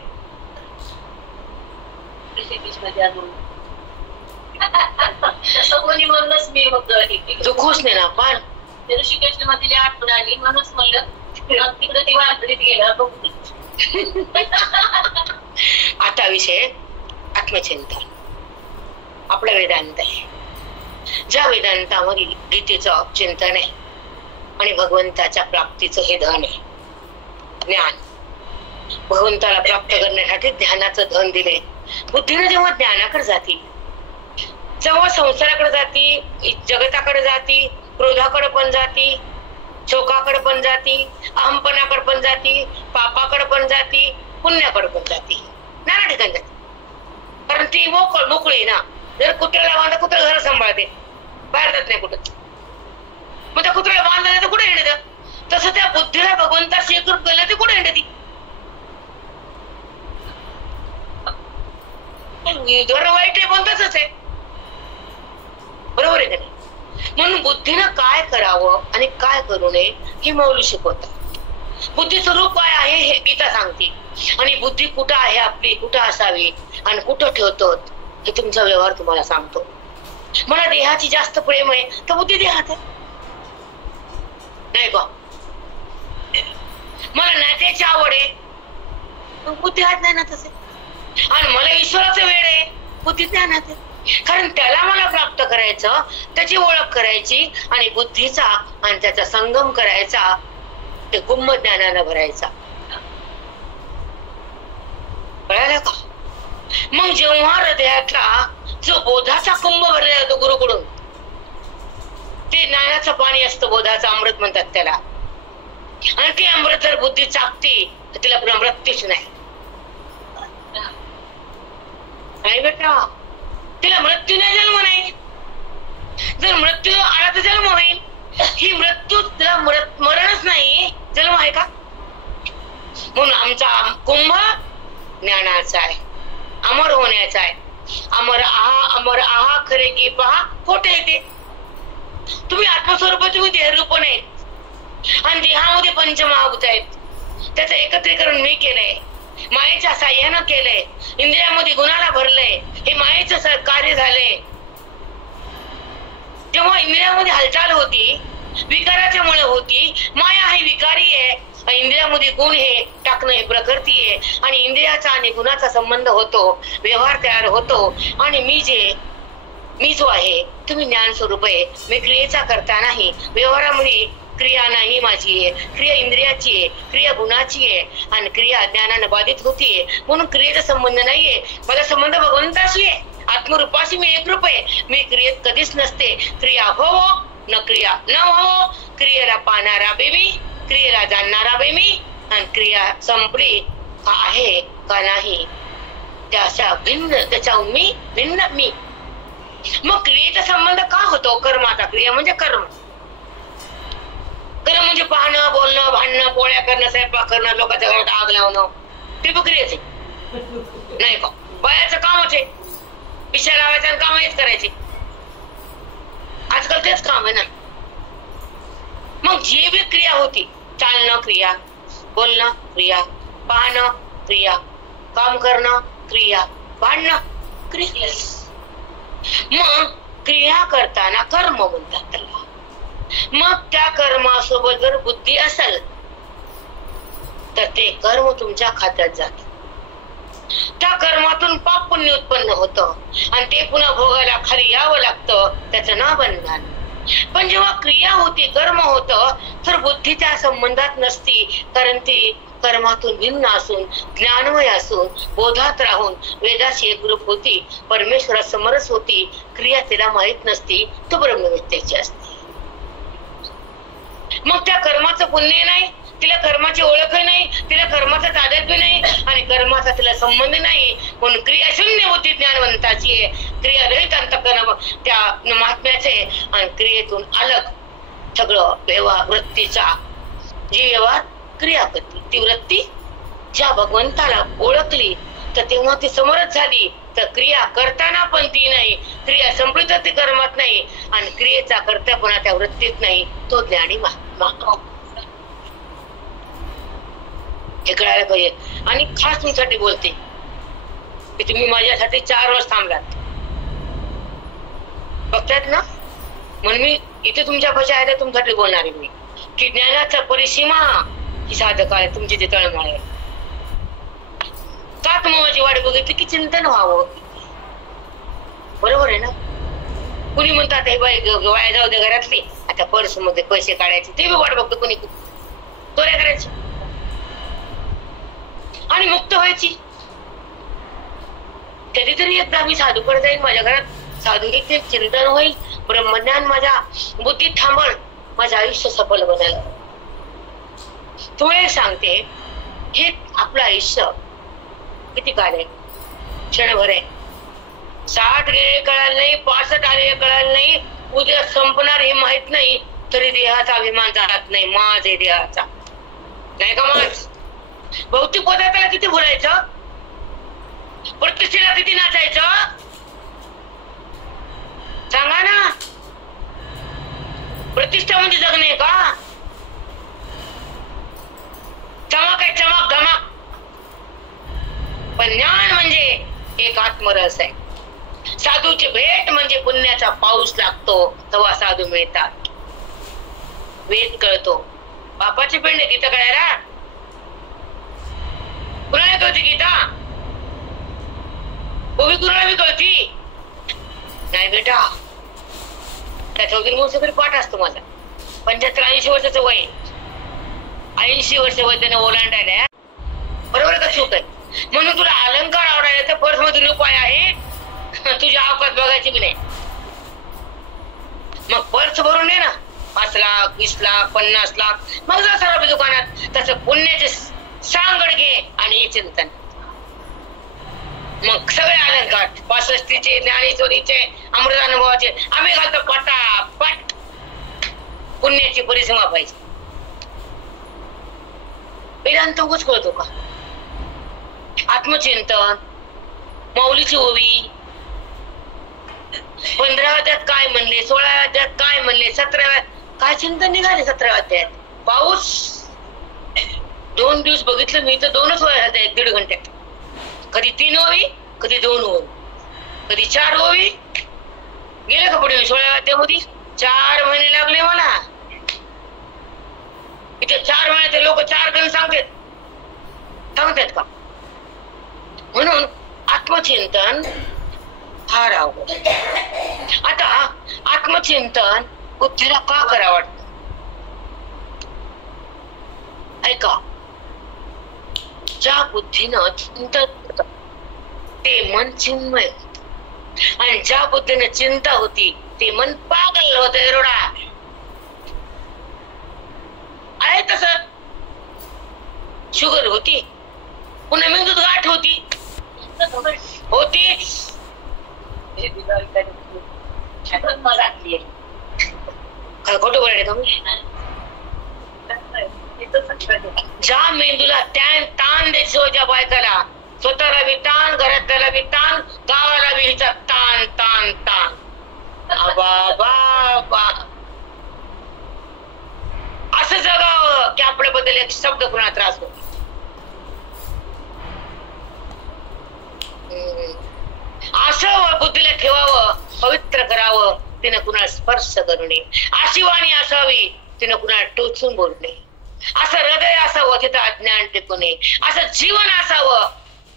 कोणी म्हणूनच मी दुखूच नाही ना. पण ऋषिकेश मध्ये आठवण आली म्हणूनच म्हणलं तिकडे ती वाटडीत गेलं. आता विषय आत्मचिंतन. आपला वेदांत आहे. ज्या वेदांतावरील गीतेचं चिंतन आहे आणि भगवंताच्या प्राप्तीचं हे धन आहे ज्ञान. भगवंताला प्राप्त करण्यासाठी ध्यानाचं धन दिले. बुद्धीने जेव्हा ज्ञानाकडे जाती, जेव्हा संसाराकडे जाती, जगताकडे जाती, क्रोधाकडे पण जाती, शोकाकडे पण जाती, अहमपणाकडे पण जाती, पापाकडे पण जाती, पुण्याकडे पण जाती, नाना ठिकाणी जाती. कारण ती मोकळी ना. जर कुत्र्याला बांधा, कुत्रा घर सांभाळते, बाहेर जात नाही कुठं. मग त्या कुत्र्याला बांधलं नाही तर कुठे हिंडत? तसं त्या बुद्धीला भगवंता स्वीकृत केलं ते कुठे हिंडती? घर वाईट आहे पण तसंच आहे. बरोबर आहे का नाही? म्हणून बुद्धीनं काय करावं आणि काय करू नये हे मौली शिकवतात. बुद्धीचं रूप काय आहे हे गीता सांगते, आणि बुद्धी कुठं आहे आपली, कुठं असावी आणि कुठं ठेवतो हे तुमचा व्यवहार तुम्हाला सांगतो. मला देहाची जास्त प्रेम आहे तर बुद्धी देहात आहे, नाही का? मला नात्याची आवड आहे पण बुद्धी हात नाही ना तसे. आणि मला ईश्वराचं वेळ आहे, बुद्धी ज्ञानात आहे. कारण त्याला मला प्राप्त करायचं, त्याची ओळख करायची आणि बुद्धीचा आणि त्याचा संगम करायचा, ते कुंभ ज्ञानानं भरायचा. कळालं का? मग जेव्हा हृदयातला जो बोधाचा कुंभ भरला जातो गुरुकडून, ते ज्ञानाचं पाणी असतं, बोधाचं अमृत म्हणतात त्याला. आणि ते अमृत जर बुद्धी चाकती तर तिला पुन्हा मृत्यूच नाही. नाही बेटा, तिला मृत्यू नाही, जन्म नाही. जर मृत्यू आला तर जन्म होईल. ही मृत्यू तिला मरणच नाही, जन्म आहे का? म्हणून आमचा कुंभ ज्ञानाचा आहे, अमर होण्याचा आहे. अमर आहा खरे की पहा खोटे येते. तुम्ही आत्मस्वरूप, तुम्ही देहरूप नाहीत आणि देहामध्ये पंचमहाभूत आहेत. त्याचं एकत्रीकरण मी केलंय, मायेच्या साह्यानं केलंय. इंद्रियामध्ये गुणाला भरलंय, हे मायेचं कार्य झालंय. जेव्हा इंद्रियामध्ये हालचाल होती, विकाराच्या मुळे होती. माया ही विकारी आहे, इंद्रियामध्ये गुण हे टाकणं हे प्रकृती आहे. आणि इंद्रियाचा आणि गुणाचा संबंध होतो, व्यवहार तयार होतो. आणि मी जो आहे, तुम्ही ज्ञान स्वरूप आहे. मी क्रियेचा करता नाही, व्यवहारामध्ये क्रिया नाही माझी आहे, क्रिया इंद्रियाची आहे, क्रिया गुणाची आहे आणि क्रिया ज्ञानाने बाधित होतीये. म्हणून क्रियेचा संबंध नाहीये, माझा संबंध भगवंताशी आहे, आत्मरूपाशी मी एकरूप आहे. मी क्रियेत कधीच नसते. क्रिया हो न क्रिया न हो, क्रियेला पाहणारा बेमी, क्रियेला जाणणारा बेमी आणि क्रिया संपली आहे का नाही त्याच्या भिन्न, त्याच्या मी भिन्न मी. मग क्रियेचा संबंध का होतो? कर्माचा. क्रिया म्हणजे कर्म. कर्म म्हणजे पाहणं, बोलणं, भांडणं, पोळ्या करणं, स्वयंपाक करणं, लोकांच्या घरात आग लावणं, ते प्रक्रियेचे नाही का? बायाचं कामच आहे, पिशा लावायचं आणि काम हेच करायचे. आजकाल तेच काम आहे ना. मग जी बी क्रिया होती, चालणं क्रिया, बोलणं क्रिया, पाहणं क्रिया, काम करणं क्रिया, भांडणं क्रिया. मग क्रिया करताना कर्म म्हणतात त्याला. मग त्या कर्मासोबत जर बुद्धी असेल तर ते कर्म तुमच्या खात्यात जात. त्या कर्मातून पाप पुण्य उत्पन्न होतं आणि ते पुन्हा भोगायला खाली यावं लागतं, त्याचं नाव बंधन. पण जेव्हा क्रिया होती, कर्म होतं, तर बुद्धी त्या संबंधात नसती. कारण ती कर्मातून भिन्न असून, ज्ञानमय असून, बोधात राहून वेदाशी एकरूप होती, परमेश्वरात समरस होती. क्रिया तिला माहित नसती, तो ब्रह्मविद्येची असते. मग त्या कर्माचं पुण्य नाही, तिला कर्माची ओळख नाही, तिला कर्माचा तादात्म्य नाही आणि कर्माचा तिला संबंध नाही. म्हणून क्रिया शून्य होती ज्ञानवंताची आहे. क्रिया रहित अंतःकरण त्या महात्म्याचे आणि क्रियेतून अलग सगळं व्यवहार वृत्तीचा. जी व्यवहार क्रियापती, ती वृत्ती ज्या भगवंताला ओळखली तर तेव्हा ती समरस झाली. तर क्रिया करताना पण ती नाही, क्रिया संपली तर ती कर्मात नाही आणि क्रियेचा कर्त्यापणा त्या वृत्तीत नाही, तो ज्ञानी महात्मा. हे कळायला पाहिजे. आणि खास तुमच्यासाठी बोलते की तुम्ही माझ्यासाठी 4 वर्ष थांबलात, बघतायत ना. म्हणून मी इथे तुमच्या भाषा आहे तुमच्यासाठी बोलणार आहे मी की ज्ञानाचा परिसीमा ही साधक आहे, तुमची ते तळमळ आहे. का तुम्ही माझी वाट बघितली की चिंतन व्हावं, बरोबर आहे ना. कुणी म्हणतात हे बाई वाया जाऊ दे घरातली, आता पर्स मध्ये पैसे काढायचे, ते बी वाट बघतो कुणी, चोऱ्या करायची आणि मुक्त व्हायची. कधीतरी एकदा मी साधूकडे जाईन, माझ्या घरात साधू येतील, चिंतन होईल, ब्रह्मज्ञान माझ्या बुद्धीत थांबल, माझं आयुष्य सफल बनायला. तुला सांगते, हे आपलं आयुष्य किती काळ आहे? क्षणभर आहे. 60 गेले कळाल नाही, 65 आले कळाल नाही, उद्या संपणार हे माहित नाही, तरी देहाचा अभिमान जात नाही. माझ आहे देहाचा, नाही का? माझ भौतिक पदार्थाला किती बोलायचं, प्रतिष्ठेला किती नाचायचं, सांगा ना. प्रतिष्ठा म्हणजे जगणे का? चमक आहे, चमक धमक. पण ज्ञान म्हणजे एक आत्मरस आहे. साधूची भेट म्हणजे पुण्याचा पाऊस लागतो, तेव्हा साधू मिळतात. वेद कळतो. बापाची पिंड गीता कळायला कुणाला कळती गीता? गोवी कुणाला बी कळती नाही बेटा. त्या 14 वर्ष तरी पाठ असतो माझा. 75-80 वर्षाचं वय, 80 वर्ष वय त्याने ओलांडायला. बरोबर का चूक आहे? म्हणून तुला अलंकार आवडायला तर पर्स मध्ये उपाय आहे, तुझ्या अवकात बघायची बी नाही. मग पर्स भरून ये ना, 5 लाख 20 लाख 50 लाख. मग जा सर्व दुकानात तसं पुण्याचे सांगड घे आणि हे चिंतन. मग सगळे अलंकार 65चे, ज्ञानेश्वरीचे, अमृतानुभवाचे आम्ही घालतो पटापट. पुण्याची परिसीमा पाहिजे. वेदांत उगाच कळतो का? आत्मचिंतन, माऊलीची ओवी, 15व्या अध्यायात काय म्हणले, 16व्या अध्यायात काय म्हणले, 17व्या काय चिंतन निघाले 17व्या अध्यायात. पाऊस 2 दिवस बघितलं मी तर 2च वेळा 1-1.5 घंट्यात. कधी 3 ओवी, कधी 2 ओवी, कधी 4 ओवी. गेले का पुढे 16व्या अध्यायामध्ये? 4 महिने लागले मला. इथे 4 महिन्यात लोक 4 गण सांगतात का? म्हणून आत्मचिंतन फार अवघड. आता आत्मचिंतन बुद्धीला का करावं वाटतं? ऐका, ज्या बुद्धीनं चिंतन होतं ते मन चिन्मय, आणि ज्या बुद्धीने चिंता होती ते मन पागल होत. एरोडा आहे तसं. शुगर होती, पुन्हा मेंदूत गाठ होती. काय खोटं बोलायला का मी? ज्या मेंदूला ताण द्यायचो, ज्या बायकाला स्वतःला बी ताण, घरातल्याला बी ताण, गावाला बी हिचा ताण ताण ताण. असं जगावं की आपल्याबद्दल एक शब्द कुणा त्रास होतो. असं बुद्धीला ठेवावं, पवित्र करावं, तिने कुणाला स्पर्श करू नये. अशी वाणी असावी, तिने कुणाला टोचून बोलू नये. असं हृदय असावं, तिथं अज्ञान टिकू नये. असं जीवन असावं,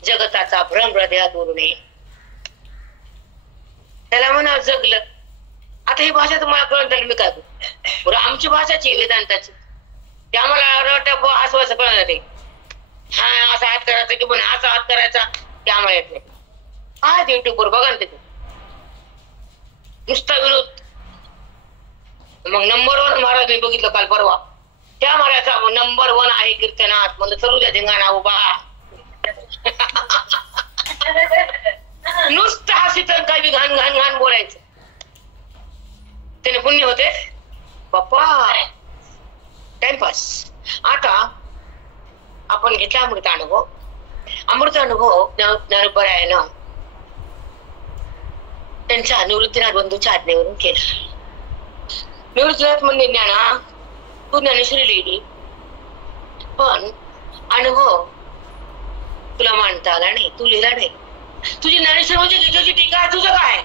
जगताचा भ्रम हृदयात उरू नये. त्याला म्हणा जगलं. आता ही भाषा तुम्हाला कळून त्याला मी काय करू? आमची भाषाची वेदांताची, ते आम्हाला हसवायचं कळणार नाही. हा असा हात करायचा की पण असा हात करायचा ते आम्हाला येत नाही. आज युट्यूबवर बघा ना तिथे नुसता विनोद. मग नंबर 1 महाराज मी बघितलं काल परवा, त्या महाराजा नंबर 1 आहे कीर्तनात. म्हणजे चलू द्या धिंगाणा उभा. नुसतं हसीतन काय बी घाण घाण घाण बोलायचं, त्याने पुण्य होते बाप्पा. टाइमपास. आता आपण घेतला अमृत अनुभव. अमृत अनुभव ज्ञानोबरायानं त्यांच्या निवृत्तीनाथ बंधूच्या आज्ञेवरून केला. निवृत्तीनाथ म्हणजे ज्ञाना तू ज्ञानेश्वरी लिहिली, पण अनुभव तुला मांडता आला नाही, तू लिहिला नाही. तुझी ज्ञानेश्वरी म्हणजे गीतेची टीका आहे. तुझं काय?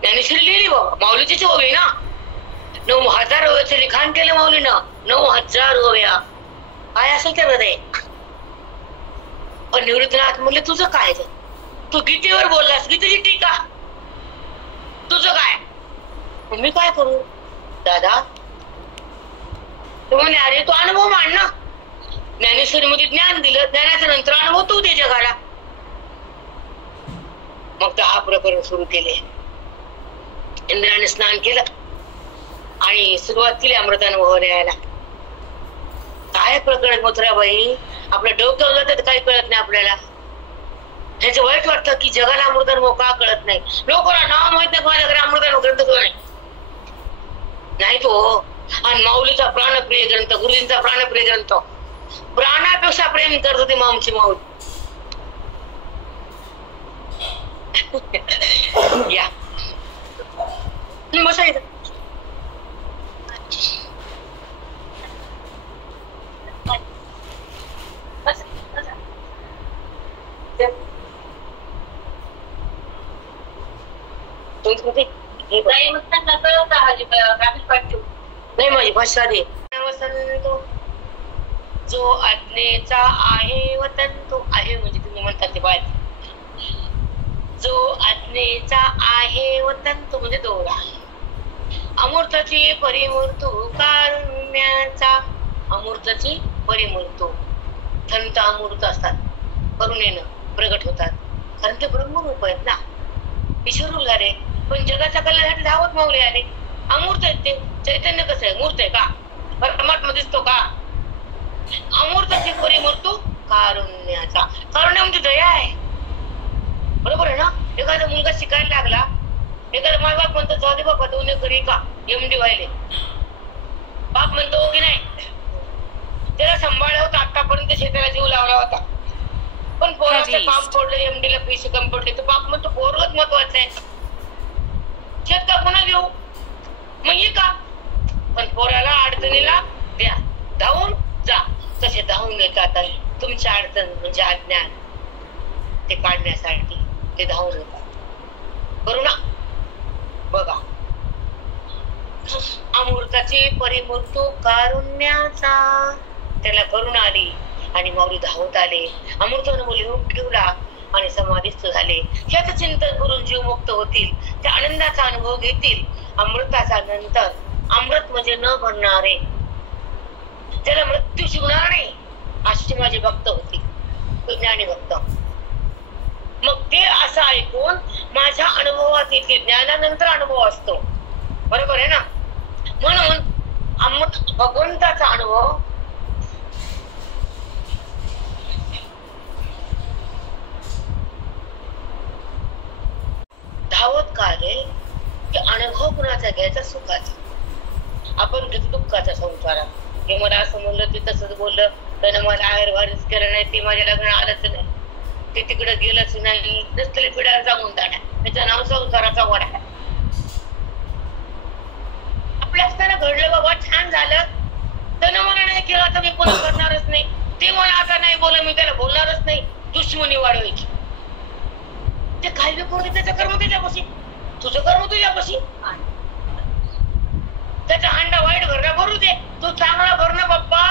ज्ञानेश्वरी लिहिली बाबा, माऊलीचीच ओवी ना. 9,000 ओव्याचं लिखाण केलं माऊलीनं. 9,000 ओव्या. काय असेल ते हृदय. पण निवृत्तीनाथ म्हणले तुझं काय? तू गीतेवर बोललास, गीतेची टीका, तुझं काय? मी काय करू दादा? म्हणे अरे तू अनुभव मान ना. ज्ञानेश्वरी मध्ये ज्ञान दिलं, ज्ञानाच्या नंतर अनुभव तू दे जगाला. मग तर हा प्रकरण सुरू केले. इंद्राने स्नान केलं आणि सुरुवात केली अमृतानुभव द्यायला. काय प्रकरण मथुराबाई, आपल्या डोक्यावर जातात काही कळत नाही आपल्याला. ह्याचं वाईट वाटतं की जगाला अमृतानुभव का कळत नाही. लोकांना नाव माहित नाही, माझ्या घरी अमृतानुभव ग्रंथ तो नाही तो. आणि माऊलीचा प्राणप्रिय ग्रंथ, गुरुजींचा प्राणप्रिय ग्रंथ, प्राणापेक्षा प्रेम करत होती आमची माऊली. या बसायचं. संस्कृती काही म्हणताना कळत आहे ग्रामीण पाठ्य नाही माझी भाषा दे. वसंतो जो आज्ञेचा आहे वतन तो आहे म्हणजे तुम्ही म्हणतात ते बाहेर. जो आज्ञेचा आहे वतन तो म्हणजे दोरा. अमूर्ताची परिमूर्तो कारुण्याचा. अमूर्ताची परिमूर्तो थंत अमूर्त असतात, करुणेनं प्रगट होतात, कारण ते ब्रह्मरूप आहेत ना, ईश्वर झाले. पण जगाच्या कल्याणासाठी धावत माऊली आले. अमूर्त आहेत ते. चैतन्य कसं आहे? मूर्त आहे का? परमात्मा दिसतो का? अमूर्ताची परिमूर्तो कारुण्याचा. कारुण्य म्हणजे दया आहे. बरोबर आहे ना? एखादा मुलगा शिकायला लागला, एखादा माय बाप म्हणतो जाऊ दे बाबा दोन करी का एमडी व्हायले, बाप म्हणतो की नाही त्याला सांभाळलं होतं आतापर्यंत, शेताला जीव लावला होता, पण पोराचं काम पडलं, एमडी ला पैसे कमी पडले, तर बाप म्हणतो पोरच महत्वाचं आहे, शेत का पुन्हा घेऊ मग ये का, पण पोराला अडचणीला द्या, धावून जा. तसे धावून येतात तुमच्या अडचण म्हणजे अज्ञान ते काढण्यासाठी ते धावून येतात. करू ना बघा. अमृताची परिमूर्तो कारुण्याचा. त्याला करुणा आली आणि माऊली धावत आले. अमृतानं लिहून ठेवला आणि समाधिस्थ झाले. याचं चिंतन करून जीव मुक्त होतील, त्या आनंदाचा अनुभव घेतील. अमृताचा नंतर अमृत म्हणजे न भरणारे, त्याला मृत्यू शिवणार नाही, अशी माझे भक्त होती, ज्ञानी भक्त. मग ते असं ऐकून माझ्या अनुभवात येते. ज्ञानानंतर अनुभव असतो, बरोबर आहे ना? म्हणून भगवंताचा अनुभव धावत का रे की अनुभव कुणाचा घ्यायचा? सुखाचा. आपण घेतो दुःखाच्या संसारात. हे मला असं म्हणलं, ते तसंच बोललं, त्यानं मला आहेरवारीच केलं नाही, ते माझ्या लग्न आलंच नाही, ते तिकडे गेलंच नाही, रस्त्याला पिढ्याला जाऊन जाण्या, त्याचं नाव संसाराचा वडा. आपल्या असताना घडलं बाबा, छान झालं, त्यानं मला नाही केलं, आता मी पुन्हा करणारच नाही, ते मला आता नाही बोललं, मी त्याला बोलणारच नाही, दुश्मनी वाढवायची. ते काय बी करू दे, त्याचं कर्म त्याच्यापाशी, तुझं कर्म तुझ्यापाशी. त्याचा हांडा वाईट भरणं भरू दे, तू चांगला भरणं बाप्पा.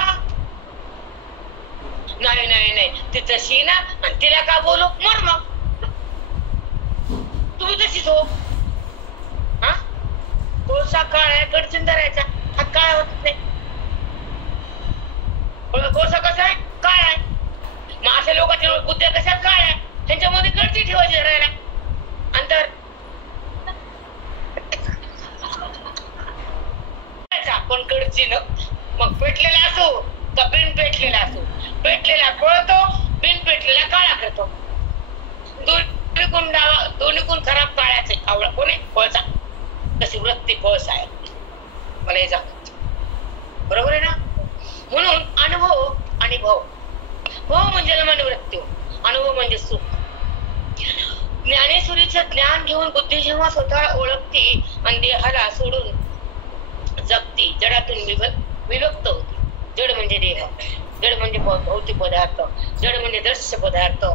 नाही नाही नाही, ती तशी ना, आणि तिला का बोलू, मर मग, तुम्ही तशीच हो. हा कोळसा काळ आहे, कडचिन धरायचा, हा काय होत नाही. कोळसा कसा आहे? काय आहे. मग अशा लोकांच्या बुद्ध्या कशा काय आहे, त्यांच्यामध्ये कडची ठेवायची धरायला अंतर. आपण कडचीन मग पेटलेला असो का बिन पेटलेला असो, पेटलेला पळतो, बिन पेटलेला काळा करतो. दोन्ही गुण खराब काळाचे आवळा कोणी कोळसा. तशी वृत्ती कोळसा आहे. मला हे बरोबर आहे ना? म्हणून अनुभव आणि भव. भव म्हणजे जन्म मृत्यू, अनुभव म्हणजे सुख. ज्ञानेश्वरीचं ज्ञान घेऊन बुद्धी जेव्हा स्वतः ओळखते आणि देहाला सोडून जगती, जडातून विभक्त होती. जड म्हणजे देह, जड म्हणजे भौतिक पदार्थ, जड म्हणजे दृश्य पदार्थ,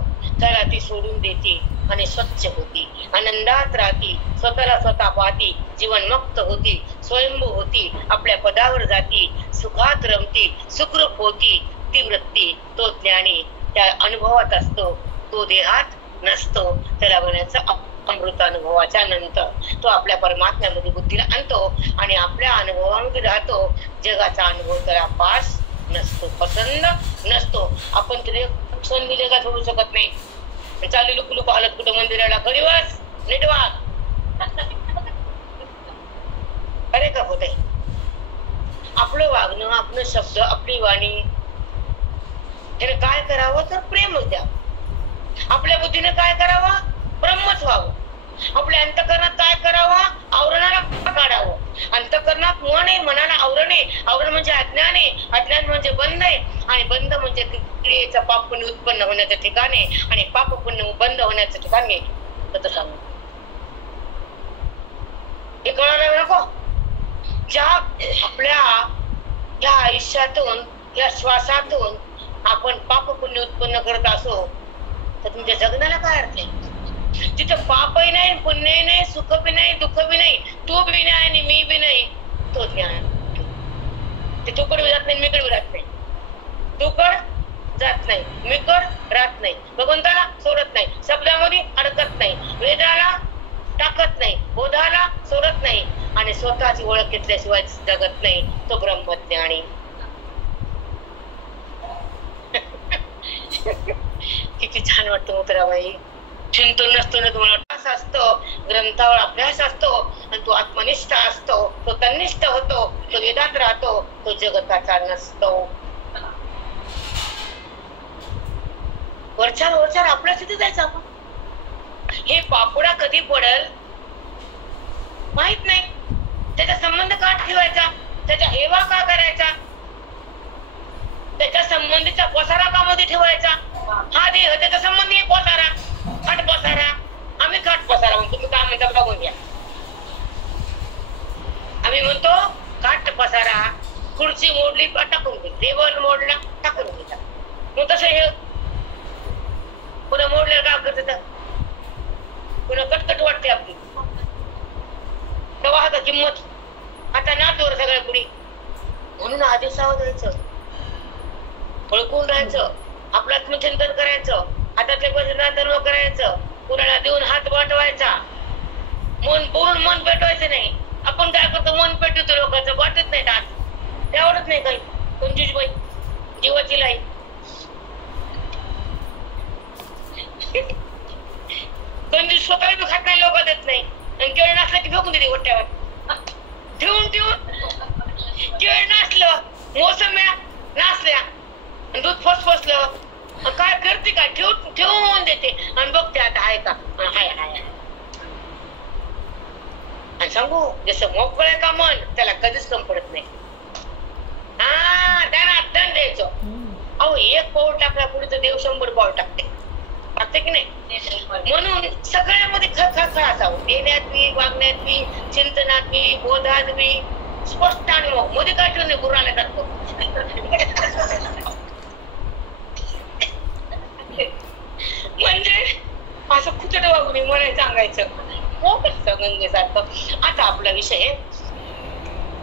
त्याला ती सोडून देते आणि स्वच्छ होती, आनंदात राहती, स्वतःला स्वतः पाहती, जीवनमुक्त होती, स्वयंभू होती, आपल्या पदावर जाती, सुखात रमती, सुखरूप होती. ती वृत्ती, तो ज्ञानी त्या अनुभवात असतो, तो देहात नसतो. त्याला म्हणायचं अमृतानुभवाच्या नंतर तो आपल्या परमात्म्यामध्ये बुद्धीला आणतो आणि आपल्या अनुभवामध्ये राहतो. जगाचा अनुभव त्याला पास नसतो, पसंद नसतो. आपण तरी क्षण दिले का सोडू शकत नाही. चालू लुक लुक हालत कुठं मंदिराला, घरी बस, नीट वाग. अरे का होत आहे आपलं वागणं, आपलं शब्द, आपली वाणी, त्याने काय करावं तर प्रेमच द्यावं. आपल्या बुद्धीने काय करावं? ब्रह्मच व्हावं. आपल्या अंतकरणात काय करावं? आवरणाला काढावं. अंतकरणात मन आहे, मनाला आवरण आहे. आवरण म्हणजे अज्ञान आहे, अज्ञान म्हणजे बंद आहे, आणि बंद म्हणजे क्रियेचं पाप पुण्य उत्पन्न होण्याचं ठिकाण आहे, आणि पाप पुण्य बंद होण्याचं ठिकाण आहे. तर सांगू हे कळायला नको. ज्या आपल्या या आयुष्यातून, या श्वासातून आपण पाप पुण्य उत्पन्न करत असो, तर तुमच्या जगण्याला काय अर्थ आहे? जिथं पापही नाही, पुण्यही नाही, सुख बी नाही, दुःख बी नाही, तू बी नाही आणि मी बी नाही, तो ज्ञान. ते तूकडे जात नाही, मीकडे जात नाही. तूकड जात नाही, मीकड राहत नाही, भगवंताला सोडत नाही, शब्दामध्ये अडकत नाही, वेदाला टाकत नाही, बोधाला सोडत नाही आणि स्वतःची ओळख घेतल्याशिवाय जगत नाही, तो ब्रह्मज्ञानी. किती छान वाटतं मित्राबाई. चिंतन नसतो ना तुम्हाला अभ्यास असतो, ग्रंथावर अभ्यास असतो आणि तो आत्मनिष्ठ असतो, तो तन्निष्ठ होतो, तो वेदात राहतो, तो जगताचा नसतो. वरच्यावर आपल्या तिथे जायचं आपण. हे पापुडा कधी पडल माहित नाही, त्याचा संबंध का ठेवायचा, त्याचा हेवा का करायचा, त्याच्या संबंधीचा पसारा का मध्ये ठेवायचा. हा देह त्याचा संबंधी पसारा, खाट पसारा. आम्ही खाट पसारा म्हणतो, तुम्ही काय म्हणता बघून घ्या. आम्ही म्हणतो खाट पसारा, खुर्ची मोडली टाकून घे, टेबल मोडला टाकून घेता. मग तसं हे पुन्हा मोडलं का करत, पुन्हा कटकट वाटते आपली. तेव्हा आता किंमत आता नातवर सगळ्या पुढे. म्हणून आधी सावध व्हायचं, ओळखून राहायचं, आपलं आत्मचिंतन करायचं, हातातले पैसे धर्म करायचं, कुणाला देऊन हात वाटवायचा, मन बोलून मन पेटवायचं नाही. आपण काय करतो, मन पेटवतो लोकांचं, वाटत नाही आज, त्यावरच नाही काही. कंजूस बाई, जीवाची लाई. कंजूस स्वतः बी खात नाही, लोक देत नाही, आणि केळ नाचलं की फेकून देते वट्ट्यावर. ठेवून केळ नाचलं, मोसम्या नाचल्या, दूध फसफसलं, काय करते काय, ठेवून देते आणि बघते आता आहे का, हाय हाय. आणि सांगू, जसं मोकळं आहे का मन, त्याला कधीच कम पडत नाही. हा, त्यांना दंड द्यायचं. अहो, एक पाऊल टाकला पुढे तर देव 100 पाऊल टाकते, टाकते की नाही. म्हणून सगळ्यामध्ये खळखळ असावं, देण्यात बी, वागण्यात बी, चिंतनात बी, बोधात बी, स्पष्ट अनुभव. मध्ये काय ठेवून नाही, गुराला टाकतो. म्हणजे असं खुचड वागून मला सांगायचं गंगेसारखं. आता आपला विषय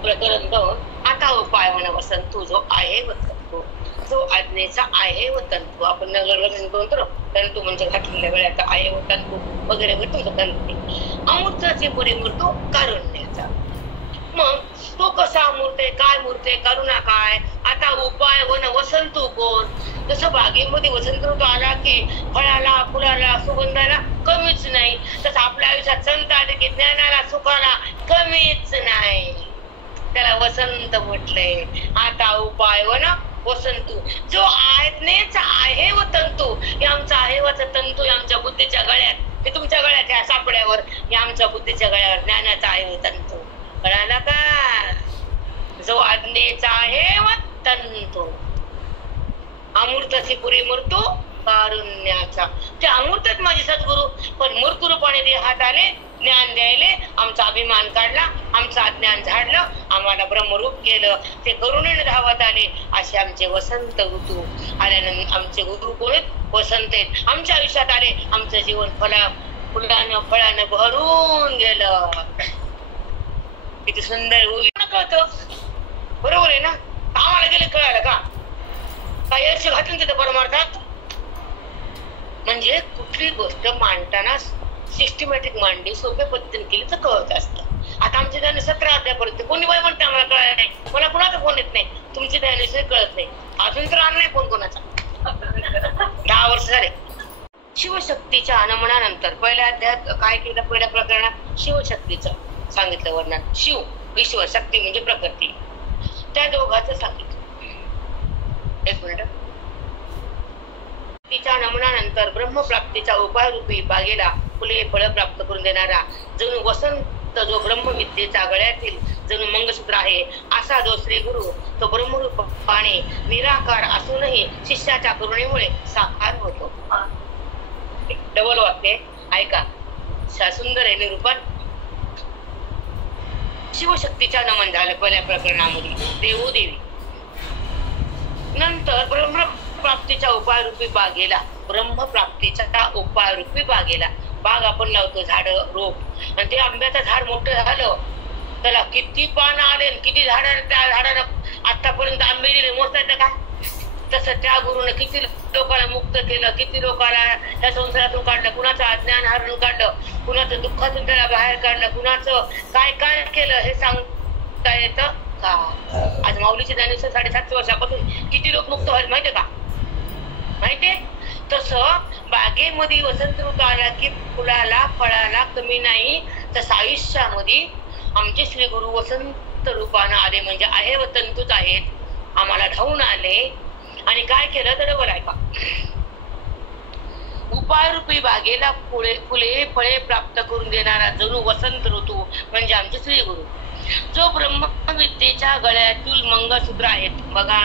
प्रकरण 2. आता उपाय म्हणा वसंतू, जो आहे व तंतू, जो आज्ञेचा आहे व तंतू. आपण नगरला म्हणतो तंतू म्हणजे घातलेल्या वेळाचा आहे व तंतू वगैरे म्हणतो तंतू. अमूर्ताचे परिमूर्तो कारुण्याचा. मग तो कसा अमूर्त आहे, काय मूर्त आहे, करुणा काय. आता उपाय वन वसंतू कोण. जसं बागेमध्ये वसंत ऋतू आला की फळाला, फुलाला, सुगंधाला कमीच नाही, तसं आपल्या आयुष्यात संत आले की ज्ञानाला, सुखाला कमीच नाही. त्याला वसंत म्हटलंय. आता उपाय वन वसंतू, जो आज्ञेचा आहे व तंतू. हे आमचा आहे व तंतू आमच्या बुद्धीच्या गळ्यात, हे तुमच्या गळ्यात या सापड्यावर, हे आमच्या बुद्धीच्या गळ्यावर ज्ञानाचा आहे व तंतू. कळाला का. जो आज्ञेचा आहे व तंतू, अमूर्ताची पुरी मूर्तो कारुण्याचा. ते अमूर्तच माझे सद्गुरु, पण मूर्त रूपाने देहात आले, ज्ञान द्यायले, आमचा अभिमान काढला, आमचं अज्ञान झाडलं, आम्हाला ब्रह्मरूप केलं. ते करुणेने धावत आले. असे आमचे वसंत ऋतू आल्यानंतर आमचे गुरु कोण वसंत आहेत, आमच्या आयुष्यात आले. आमचं जीवन फुलानं फळानं भरून गेलं. किती सुंदर कळतं. बरोबर आहे ना. आम्हाला गेले कळालं का, काही यश घातलं तिथं परमार्थात. म्हणजे कुठली गोष्ट मांडताना सिस्टमॅटिक मांडली, सोप्या पद्धतीने केली तर कळत असतं. आता आमच्या त्याने 17 अध्यायपर्यंत कोणी बाई म्हणते आम्हाला कळायला नाही, मला कोणाचा फोन येत नाही, तुमची त्याविषयी कळत नाही. अजून तर आणलाय फोन कोणाचा. 10 वर्ष झाले. शिवशक्तीच्या आनमनानंतर पहिल्या अध्यायात काय केलं, पहिल्या प्रकरणात शिवशक्तीचं सांगितलं वर्णन. शिव ईश्वर, शक्ती म्हणजे प्रकृती, त्या दोघांचं सांगितलं. एक मिनिट. तिच्या नमनानंतर ब्रह्मप्राप्तीच्या उपाय रूपी बागेला फुले फळ प्राप्त करून देणारा जणू वसंत, जो ब्रह्मविद्येच्या गळ्यातील जणू मंगळसूत्र आहे, असा जो श्री गुरु, तो ब्रह्मरूपाने निराकार असूनही शिष्याच्या करुणेमुळे साकार होतो. डबल वाक्य ऐका, सुंदर आहे निरूपण. शिवशक्तीच्या नमन झालं पहिल्या प्रकरणामध्ये, देवोदेवी. नंतर ब्रह्मप्राप्तीच्या उपाय रूपी बागेला, ब्रह्मप्राप्तीच्या उपाय रूपी बागेला बाग आपण लावतो, झाड रोप, आणि ते आंब्याचं झाड मोठं झालं, त्याला किती पानं आले, किती झाड, त्या झाडानं आतापर्यंत आंबे दिले, मोठं येतं का? तसं त्या गुरुनं किती लोकांना मुक्त केलं, किती लोकांना त्या संसारातून काढलं, कुणाचं अज्ञान हरण काढलं, कुणाचं दुःखातून त्याला बाहेर काढलं, कुणाचं काय काय केलं हे सांगता येतं का? आज माऊलीचे ज्ञानेश्वर 750 वर्षापासून किती लोक मुक्त व्हायला माहितीये का? माहितीये? तसं बागेमध्ये वसंत ऋतू आला की फुलाला फळाला कमी नाही, तसं आयुष्यामध्ये आमचे श्री गुरु वसंत रूपानं आले, म्हणजे आहे व तंतूच आहेत, आम्हाला धावून आले आणि काय केलं तर डबल ऐका. उपाय रूपी बागेला फुले फळे प्राप्त करून देणारा जणू वसंत ऋतू म्हणजे आमचे श्री गुरु, जो ब्रह्मविद्येच्या गळ्यातील मंगळसूत्र आहेत. बघा,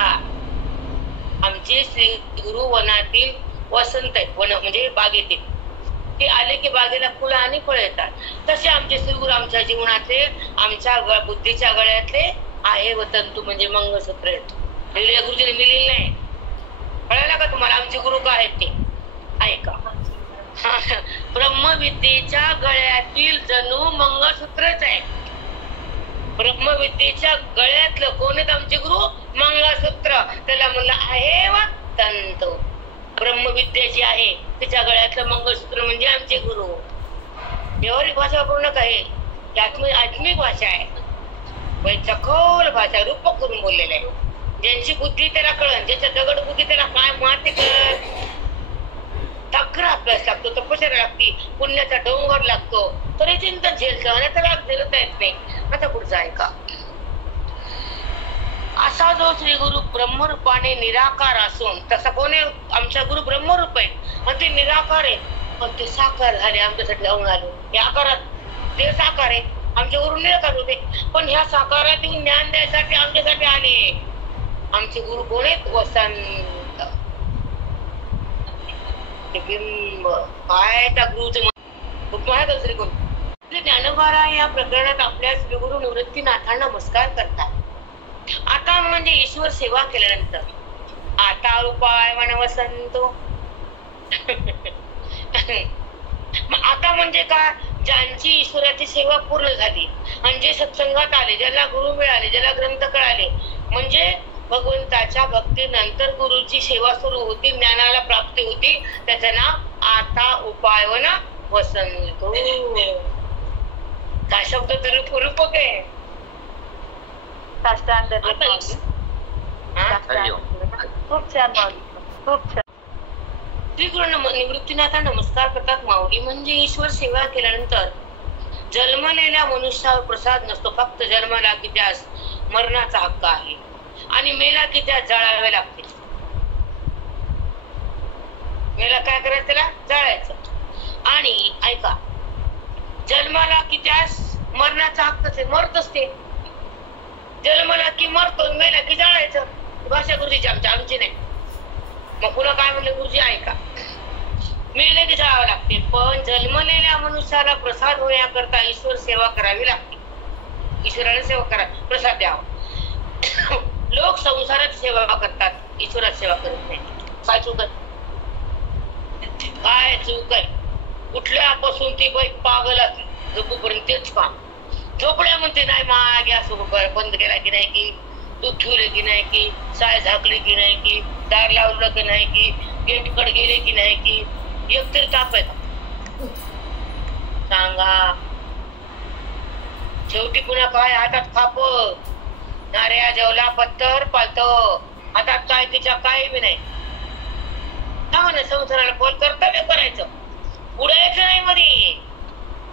आमचे श्री गुरु वनातील वसंत आहेत, वन म्हणजे बागेतील, ते आले की बागेला फुलं आणि फळं येतात. तसे आमचे श्री गुरु आमच्या जीवनातले, आमच्या बुद्धीच्या गळ्यातले आहे व तंतू म्हणजे मंगळसूत्र आहेत. गुरुजीने मिळेल नाही, कळायला का तुम्हाला आमचे गुरु काय आहेत ते? ऐका, ब्रह्मविद्येच्या गळ्यातील जणू मंगळसूत्रच आहे. ब्रह्मविद्येच्या गळ्यातलं कोण आहेत आमचे गुरु? मंगळसूत्र. त्याला म्हणलं आहे व तंतू. ब्रह्मविद्या जी आहे त्याच्या गळ्यातलं मंगळसूत्र म्हणजे आमचे गुरु. व्यवहारिक भाषा वापरू नका, हे आत्मिक भाषा आहे, सखोल भाषा, रूपक करून बोललेलं आहे. ज्यांची बुद्धी त्याला कळण, ज्याच्या दगड बुद्धी त्याला काय माहिती कळण. तक्र अभ्यास लागतो, तपश्चर्या लागती, पुण्याचा डोंगर लागतो, तरी चिंतन झेलतं आणि त्याला झेलता येत नाही. आता पुढचं ऐका. असा जो श्री गुरु ब्रह्मरूपाने निराकार असून, तसा कोणी आमचा गुरु ब्रह्मरूप आहे आणि ते निराकार आहे, पण ते साकार झाले, आमच्यासाठी जाऊन आलो. या आकारात ते साकार आहे, आमचे गुरु निराकार होते, पण ह्या साकारातून ज्ञान द्यायसाठी आमच्यासाठी आले. आमचे गुरु कोण आहेत? वसंत. बिंब काय त्या गुरुचं श्री गुरु ज्ञानोबा या प्रकरणात आपल्या श्री गुरु निवृत्तीनाथांना नमस्कार करतात. आता म्हणजे ईश्वर सेवा केल्यानंतर आता उपाय म्हण वसंतो. आता म्हणजे काय? ज्यांची ईश्वराची सेवा पूर्ण झाली आणि जे सत्संगात आले, ज्याला गुरु मिळाले, ज्याला ग्रंथ कळाले, म्हणजे भगवंताच्या भक्तीनंतर गुरुची सेवा सुरू होती, ज्ञानाला प्राप्ती होती, त्याचं नाव आता उपाय व ना वसंतो. काय शब्द तरी रूपक आहे. खूप छान, खूप छान. श्री गुरु निवृत्तीनाथा नमस्कार करतात. माऊली म्हणजे ईश्वर सेवा केल्यानंतर जन्मलेल्या मनुष्यावर प्रसाद नसतो, फक्त जन्माला की त्यास मरणाचा हक्क आहे आणि मेला की त्यास जाळावे लागते. मेला काय करायचं? त्याला जाळायचं. आणि ऐका, जन्माला की त्यास मरणाचा हक्क मरतच ते. जन्माला की मरतो, मेला की जाळायचं. भाषा गुरुजीची आमची नाही. मग पुन्हा काय म्हणलं गुरुजी? ऐका, मेले की जाळावं लागते, पण जन्मलेल्या मनुष्याला प्रसाद होण्याकरता ईश्वर सेवा करावी लागते. ईश्वराला सेवा करा, प्रसाद द्यावा. लोक संसारात सेवा करतात, ईश्वरात सेवा करत नाही. काय चूक आहे? काय चूक आहे? कुठल्यापासून ती बाई पागल असते, झोपूपर्यंत तेच काम. झोपड्या म्हणते नाही, मा गॅस बंद केला की नाही, की दूध ठेवले की नाही, की साय झाकली की नाही, की दार लावलं की नाही, की गेट कड गेले की नाही, की एक तरी ताप आहे सांगा. शेवटी पुन्हा काय? हातात खाप, नाऱ्या जेवला पत्तर पालत, हातात काय तिच्या काय बी नाही. ना संसाराला फल कर्तव्य करायचं, उडायचं नाही मध्ये,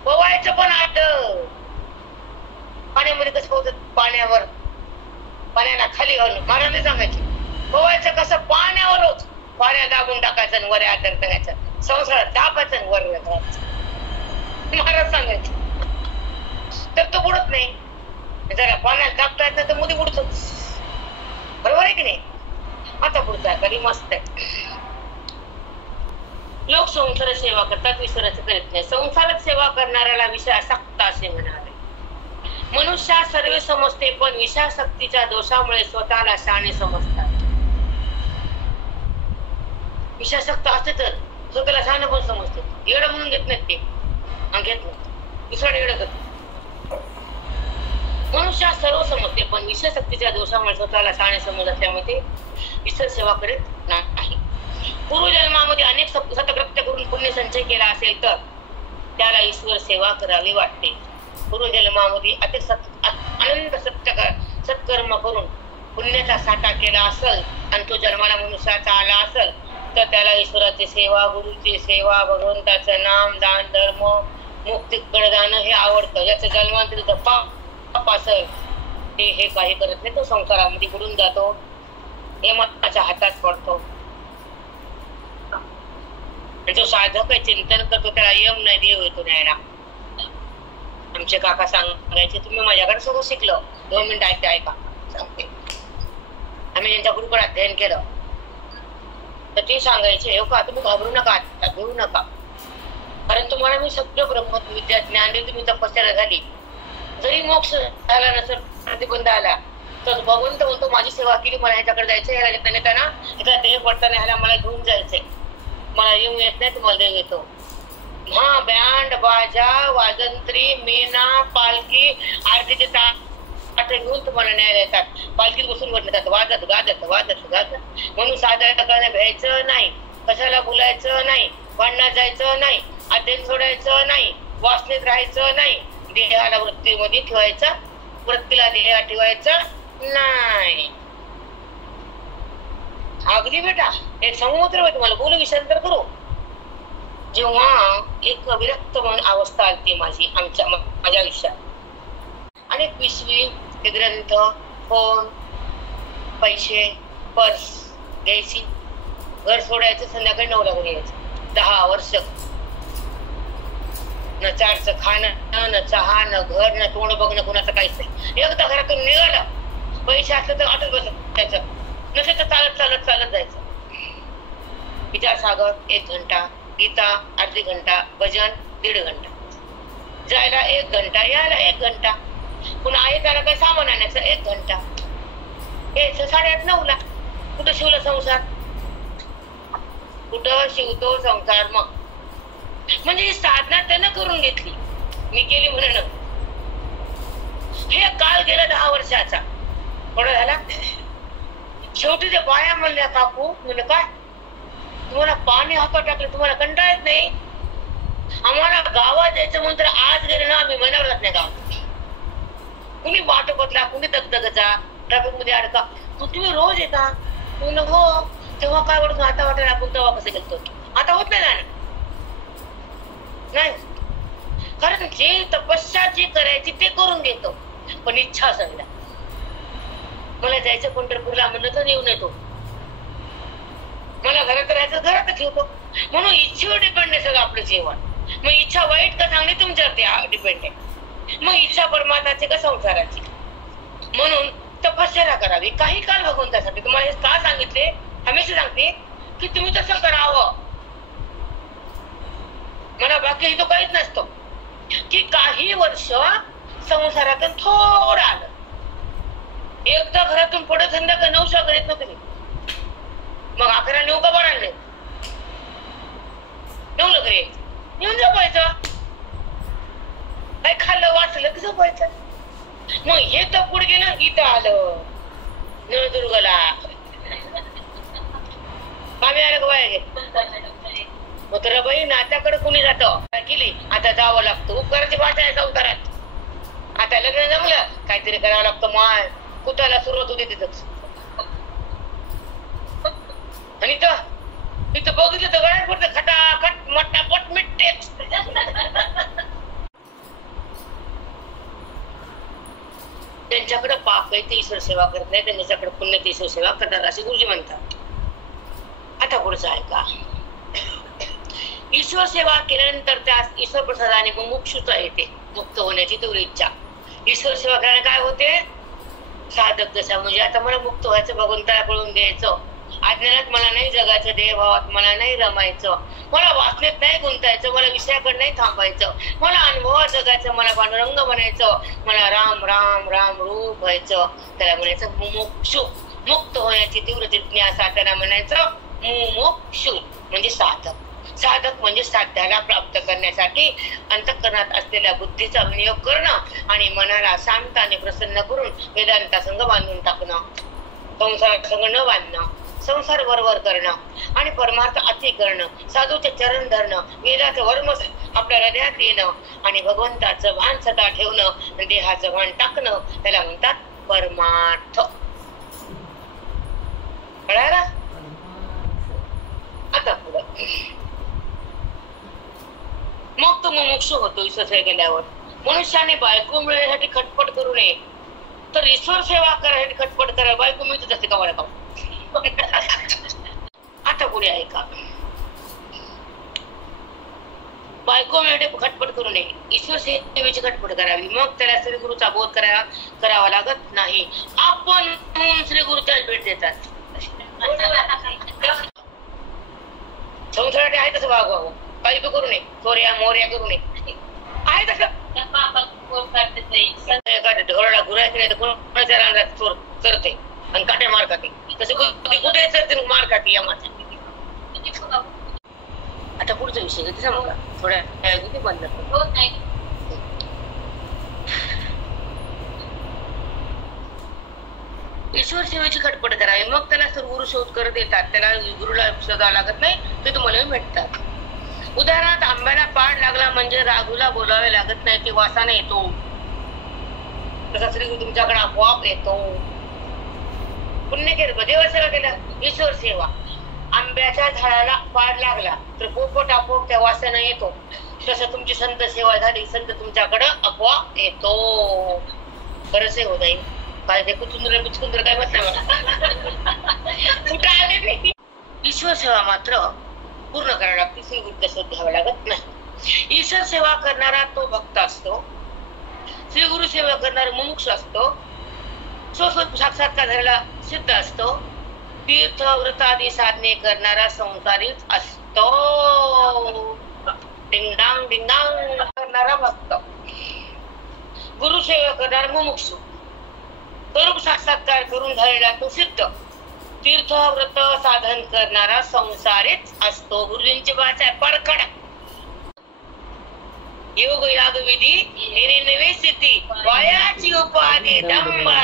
पोवायचं पण आत. पाण्यामध्ये कसं पोहतात? पाण्यावर, पाण्याला खाली घालून महाराज सांगायचे. पोवायचं कसं? पाण्यावरच. पाण्यात दाबून टाकायचं आणि वर आतर टाकायचं, संसारात दाबायचं आणि वर टाकायचं, महाराज सांगायचे. तर तो बुडत नाही. जरा पाण्यात दाबता येत नाही तर मध्ये बुडतो. बरोबर आहे की नाही? आता पुढचा कधी मस्त आहे. लोक संसारात सेवा करतात, ईश्वराचं करीत नाही. संसारात सेवा करणाऱ्याला विषयासक्त असे म्हणावे. मनुष्या सर्व समजते, पण विषयासक्तीच्या दोषामुळे स्वतःला शहाणे समजतात. विषयासक्त असते तर स्वतःला शहाणं पण समजते, येडं म्हणून घेत नाहीत ते, घेत नाही दुसरा येडं करत. मनुष्य सर्व समजते, पण ईश्वर शक्तीच्या दोषामुळे स्वतःला शहाणे समज असल्यामुळे ते ईश्वर सेवा करीत नाही. पूर्वजन्मामध्ये अनेक सतकृत्य करून पुण्य संचय केला असेल तर त्याला ईश्वर सेवा करावी वाटते. पूर्वजन्मामध्ये अनंत सत्कर्म करून पुण्याचा साठा केला असेल आणि तो जन्माला मनुष्याचा आला असेल तर त्याला ईश्वराची सेवा, गुरुची सेवा, भगवंताचं नाम, दान, धर्म, मुक्तीकडे जाणं हे आवडतं. याचं जन्मांतरीचं पाप असेल ते हे काही करत नाही, तो संसारामध्ये बुडून जातो, यमाच्या हातात पडतो. जो साधक आहे, चिंतन करतो, त्याला यम नाही देव येतो न्यायला. आमचे काका सांगायचे, तुम्ही माझ्याकडे सगळं शिकलं, 2 मिनिटं ऐका सांगते. आम्ही ज्यांच्या गुरुकडे अध्ययन केलं तर ते सांगायचे, हो का तुम्ही घाबरू नका, घेऊ नका, कारण तुम्हाला मी सगळं ब्रह्म विद्या ज्ञान देऊन तुम्ही तपस्या झाली, जरी मोक्ष झाला नसेल, प्रतिबंध आला तर भगवंत म्हणतो माझी सेवा केली, मला ह्याच्याकडे जायचं, ह्याला नेताना ह्याचा देह पडताना ह्याला मला घेऊन जायचंय, मला येऊन येत नाही, तुम्हाला देव येतो. हा बँड बाजा वाजंत्री मेना पालखी आरतीचे ताट घेऊन तुम्हाला न्याय येतात, पालखीत बसून बसतात, वाजत गाजत वाजत गाजत. म्हणून साधारण भ्यायचं नाही, कशाला बोलायचं नाही, भांडणात जायचं नाही, अध्ययन सोडायचं नाही, वासनेत राहायचं नाही, देहाला वृत्तीमध्ये ठेवायचं, वृत्तीला देहा ठेवायचं नाही. अगदी बेटा एक समुद्र तुम्हाला बोलू विषयांतर करू. जेव्हा एक विरक्त मन अवस्था आली माझी माझ्या आयुष्यात, अनेक पिशवी, ग्रंथ, फोन, पैसे, पर्स घ्यायची, घर सोडायचं, संध्याकाळी 9ला घरी यायचं. 10 वर्ष न चारचं खाणं, न चहा, न घर, न तोंड बघणं, कुणाचं काहीच नाही. एकदा घरातून निघालं, पैसे असले तर ऑटोत बसायचं, नसेल तर चालत चालत चालत जायचं. विचारसागर 1 घंटा, गीता अर्धी घंटा, भजन 1.5 घंटा, जायला 1 घंटा, यायला 1 घंटा, पुन्हा आहे त्याला काही सामान आणायचं 1 घंटा, यायचं 8:30-9ला. कुठं शिवला संसार, कुठं शिवतो संसार. मग म्हणजे ही साधना त्यानं करून घेतली, मी केली म्हणून. हे काळ गेला 10 वर्षाचा, थोडा झाला. शेवटी ते बाया म्हणल्या, काकू म्हणलं काय तुम्हाला पाणी हातात टाकलं, तुम्हाला कंटाळा येत नाही, आम्हाला गावात यायचं म्हणून तर आज गेले ना आम्ही महिन्यावर जात नाही गावात. कुणी वाट बदला, कुणी दगदगचा, ट्रॅफिक मध्ये अडका, तुम्ही रोज येता. हो तेव्हा काय वाटत, आता वाटायला आपण तेव्हा कसं गेलतो, आता होत नाही नाही, कारण जे तपस्या जी करायची ते करून घेतो, पण इच्छा असायला. मला जायचं पंढरपूरला म्हणलं तर येऊन येतो, मला घरात राहायचं घरात ठेवतो. म्हणून इच्छेवर डिपेंड आहे सगळं आपलं जीवन. मग इच्छा वाईट का चांगली तुमच्यावरती डिपेंड आहे. मग इच्छा परमात्माची का संसाराची. म्हणून तपस्या करावी काही काळ भगवंतासाठी. तुम्हाला हे का सांगितले, हमेशा सांगते की तुम्ही तसं करावं. मला बाकी तो काहीच नसतो की काही वर्ष संसारातून थोडं आलं, एकदा घरातून पुढे संध्याकाळी 9च्या घरीत नव्हते मी, मग 11 का बरं आणले, 9ला घरी यायचं, येऊन झोपायचं, काही खाल्लं वाचलं की झोपायचं. मग हे तर पुढे गेलं, इथं आलं नळदुर्गला, आम्ही आलं का बाहेर गेले. मग तर बाई नात्याकडे कुणी जातं, केली आता जावं लागतं, उपकाराची भाषा आहे संसारात. आता लग्न जमलं काहीतरी करावं लागतं, माय कुठाला सुरुवात होती तिथंच. आणि इथं बघितलं तर गळ्यात पडतं, खटाखट मटापट मिटते. त्यांच्याकडे पाप आहे ते ईश्वर सेवा करत नाही, त्यांच्याकडे पुण्य ते ईश्वर सेवा करतात असे गुरुजी म्हणतात. आता पुढचं आहे का, ईश्वर सेवा केल्यानंतर त्या ईश्वर प्रसादाने मुमुक्षुता येते, मुक्त होण्याची तीव्र इच्छा. ईश्वर सेवा करायला काय होते, साधक दशा. म्हणजे आता मला मुक्त व्हायचं, भगवंताला पळून द्यायचं, अज्ञानात मला नाही जगायचं, देहभावात मला नाही रमायचं, मला वासनेत नाही गुंतायचं, मला विषयाकडे नाही थांबायचं, मला अनुभवात जगायचं, मला पांडुरंग बनायचं, मला राम राम राम रूप व्हायचं. त्याला म्हणायचं मुमुक्षु. मुक्त होण्याची तीव्र जिज्ञासा त्याला म्हणायचं मुमुक्षु म्हणजे साधक. साधक म्हणजे साध्याला प्राप्त करण्यासाठी अंतःकरणात असलेल्या बुद्धीचा विनियोग करणं आणि मनाला शांत आणि प्रसन्न करून वेदांता संघ बांधून टाकणं, संसारात संघ न बांधणं, संसार बरोबर करणं आणि परमार्थ अति करणं, साधूचे चरण धरणं, वेदाचं वर्म आपल्या हृदयात येणं आणि भगवंताचं भान सदा ठेवणं, देहाचं भान टाकणं, त्याला म्हणतात परमार्थ. कळाला? आता पुढं मग तो मुमुक्ष होतो ईश्वर सेवा केल्यावर. मनुष्याने बायको मिळण्यासाठी खटपट करू नये, तर ईश्वर सेवा करायसाठी खटपट करा. बायको मिळतच असते का मला? आता पुढे ऐका. बायको मिळण्यासाठी खटपट करू नये, ईश्वर सेवेची खटपट करावी. मग त्याला श्री गुरुचा बोध करावा लागत नाही. आपण श्री गुरुच्याच भेट देतात. संसारासाठी आहे तसं वागवावं, काही बी करू नये, चोऱ्या मोऱ्या करू नये. आहे तसं ढोरडा घुरायचं नाही तर कोणाच्या रांगात चोर चरते आणि काट्या मार खाते. तसं कुठे चरते मार खाते या माणसाने. आता पुढचा विषय किती सांगू का? थोड्या किती बंद ईश्वर सेवेची खटपट करावी. मग त्याला गुरु शोध करत येतात. त्याला गुरुला शोधावं लागत नाही, ते तुम्हाला भेटतात. उदाहरणार्थ आंब्याला पाड लागला म्हणजे राघूला बोलावे लागत नाही, ते वासाने येतो. तसा श्री गुरु तुमच्याकडे आपोआप येतो. पुण्य केलं, देव सेवा केलं, ईश्वर सेवा. आंब्याच्या झाडाला पाड लागला तर पोपट आपोआप त्या वासाने येतो. तसं तुमची संत सेवा झाली, संत तुमच्याकडे आपोआप येतो. खरंच होत आहे. काय ते कुचुंदर बिचकुंदर काय म्हटलं कुठं आले नाही. ईश्वर सेवा मात्र पूर्ण करायला लागते, श्री गुरुचा शोध घ्यावा लागत नाही. ईश्वर सेवा करणारा तो भक्त असतो, श्री गुरु सेवा करणारा मुमुक्ष असतो, स्वस्वरूप साक्षात्कार झालेला सिद्ध असतो, तीर्थ व्रतादी साधने करणारा संसारीच असतो. डिंगडांग डिंगडांग करणारा भक्त, गुरु सेवा करणारा मुमुक्ष, स्वरूप साक्षात्कार करून झालेला तो सिद्ध, तीर्थ व्रत साधन करणारा संसारीच असतो. गुरुजींची भाषा आहे परखड. योग याग विधी नवे सिद्धी वायाची उपाधी दंबा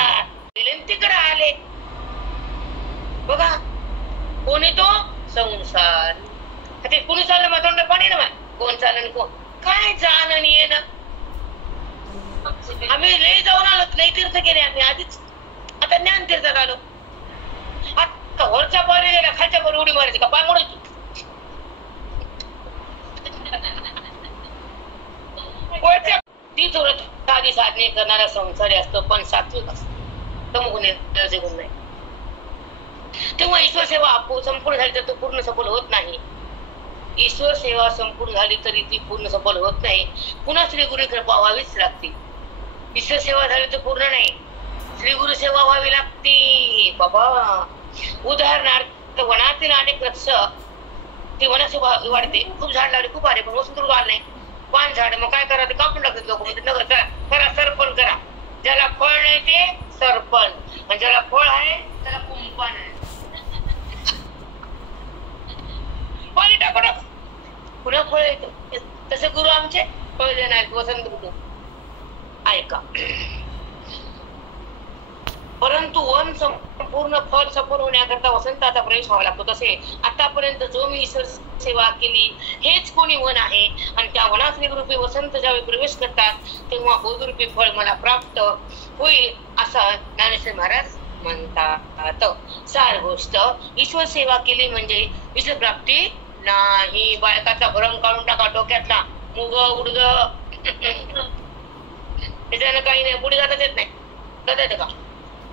विनंतीकडे आले. बघा कोणी तो संसार. ते कुणी चाललं मग तोंड पाणी ना कोण चालन कोण काय जाणं ये ना. आम्ही लय जाऊन आलो, लय तीर्थ केले आम्ही आधीच. आता ज्ञान तीर्थात आलो. आता वरच्या पारी गेला, खालच्या पारी उडी मारायची का पाय मोडायची. वरच्या तीच व्रत आधी साधने करणारा संसारी असतो, पण सात्विक असतो, तमोगुण नाही. तेव्हा ईश्वर सेवा संपूर्ण झाली तर तो पूर्ण सफल होत नाही. ईश्वर सेवा संपूर्ण झाली तरी ती पूर्ण सफल होत नाही. पुन्हा श्री गुरु कृपा व्हावीच लागते. ईश्वर सेवा झाली तर पूर्ण नाही, श्री गुरु सेवा व्हावी लागते बाबा. उदाहरणार्थ वनातील अनेक वृक्ष ती वनाची वाढते, खूप झाड लावले, खूप आले, पण वसंत ऋतू आला नाही, पान झाड. मग काय करा, ते कापून टाकतात लोक. म्हणजे नगर करा सरपण करा. ज्याला फळ नाही ते सरपण, आणि ज्याला फळ आहे त्याला कुंपण. पाणी टाकू पुन्हा फळ येतो. तसे गुरु आमचे फळ देणार वसंत ऋतू. ऐका, परंतु वन संपूर्ण फळ सफल होण्याकरता वसंताचा प्रवेश व्हावा लागतो. तसे आतापर्यंत जो मी ईश्वर सेवा केली हेच कोणी वन आहे, आणि त्या वनात रूपी वसंत ज्यावेळी प्रवेश करतात तेव्हा बोधरूपी फळ मला प्राप्त होईल असं ज्ञानेश्वर महाराज म्हणतात. सार गोष्ट ईश्वर सेवा केली म्हणजे ईश्वर प्राप्ती नाही. बायकाचा भरम काढून टाका डोक्यातला, मुग उडग त्याच्यानं काही नाही, पुढे जाताच येत नाही. कळत का?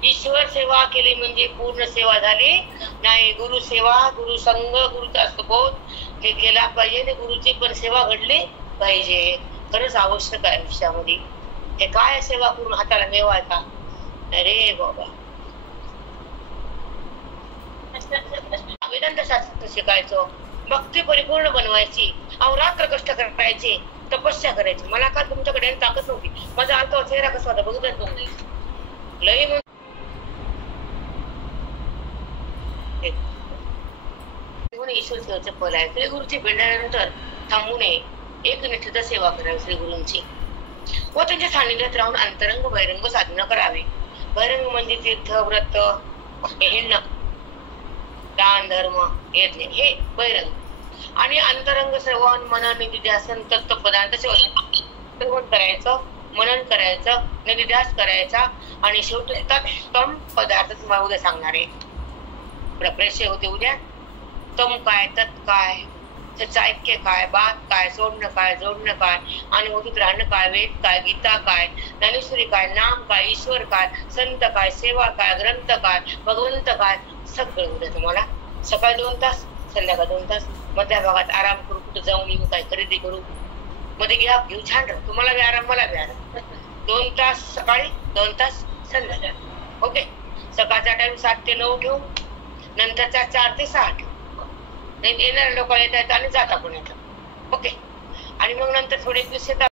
ईश्वर सेवा केली म्हणजे पूर्ण सेवा झाली नाही. गुरु सेवा, गुरु संघ, गुरुचा बोध हे केला पाहिजे. ते गुरुची पण सेवा घडली पाहिजे. खरंच आवश्यक आहे आयुष्यामध्ये. हे काय सेवा करून हाताला मिळवायचा? अरे बाबा, वेदांत शास्त्र शिकायचं, भक्ती परिपूर्ण बनवायची, अहोरात्र कष्ट करायचे, तपस्या करायची. मला का तुमच्याकडे ताकद नव्हती. माझा अर्थ चेहरा कसा होता बघितलं तुम्ही? लय ईश्वर सेवेचं फल आहे. श्री गुरुची भेटल्यानंतर थांबू नये, एकनिष्ठता सेवा करावी श्री गुरूंची व त्यांच्या सानिध्यात राहून अंतरंग बहिरंग साधना करावे. बहिरंग म्हणजे तीर्थ, व्रत, हिंड, दान, धर्म, यज्ञ हे बहिरंग. आणि अंतरंग श्रवण, मनन, निधिध्यासन, तत्वपदार्थ शोधन. श्रवण करायचं, मनन करायचं, निधिध्यास करायचा आणि शेवटी तत्तम पदार्थ तुम्हाला उद्या सांगणार आहे. प्रश्न होते उद्या. तम काय, तत् काय, त्याचं ऐक्य काय, बात काय, सोडणं काय, जोडणं काय, अनुभूतीत राहणं काय, वेद काय, गीता काय, ज्ञानेश्वरी काय, नाम काय, ईश्वर काय, संत काय, सेवा काय, ग्रंथ काय, भगवंत काय, सगळं उद्या तुम्हाला. सकाळी 2 तास, संध्याकाळ 2 तास, मधल्या भागात आराम करू, कुठे जाऊन येऊ, काय खरेदी करू, मध्ये घ्या घेऊ, छान राहू. तुम्हाला बी आराम, मला बी आराम. 2 तास सकाळी, 2 तास संध्याकाळी. ओके. सकाळचा टाइम 7 ते 9 ठेवू, नंतरचा 4 ते 6 ठेवू. येणाऱ्या लोक येतात आणि जाता पण येतात. ओके. आणि मग नंतर थोडे दिवस येतात.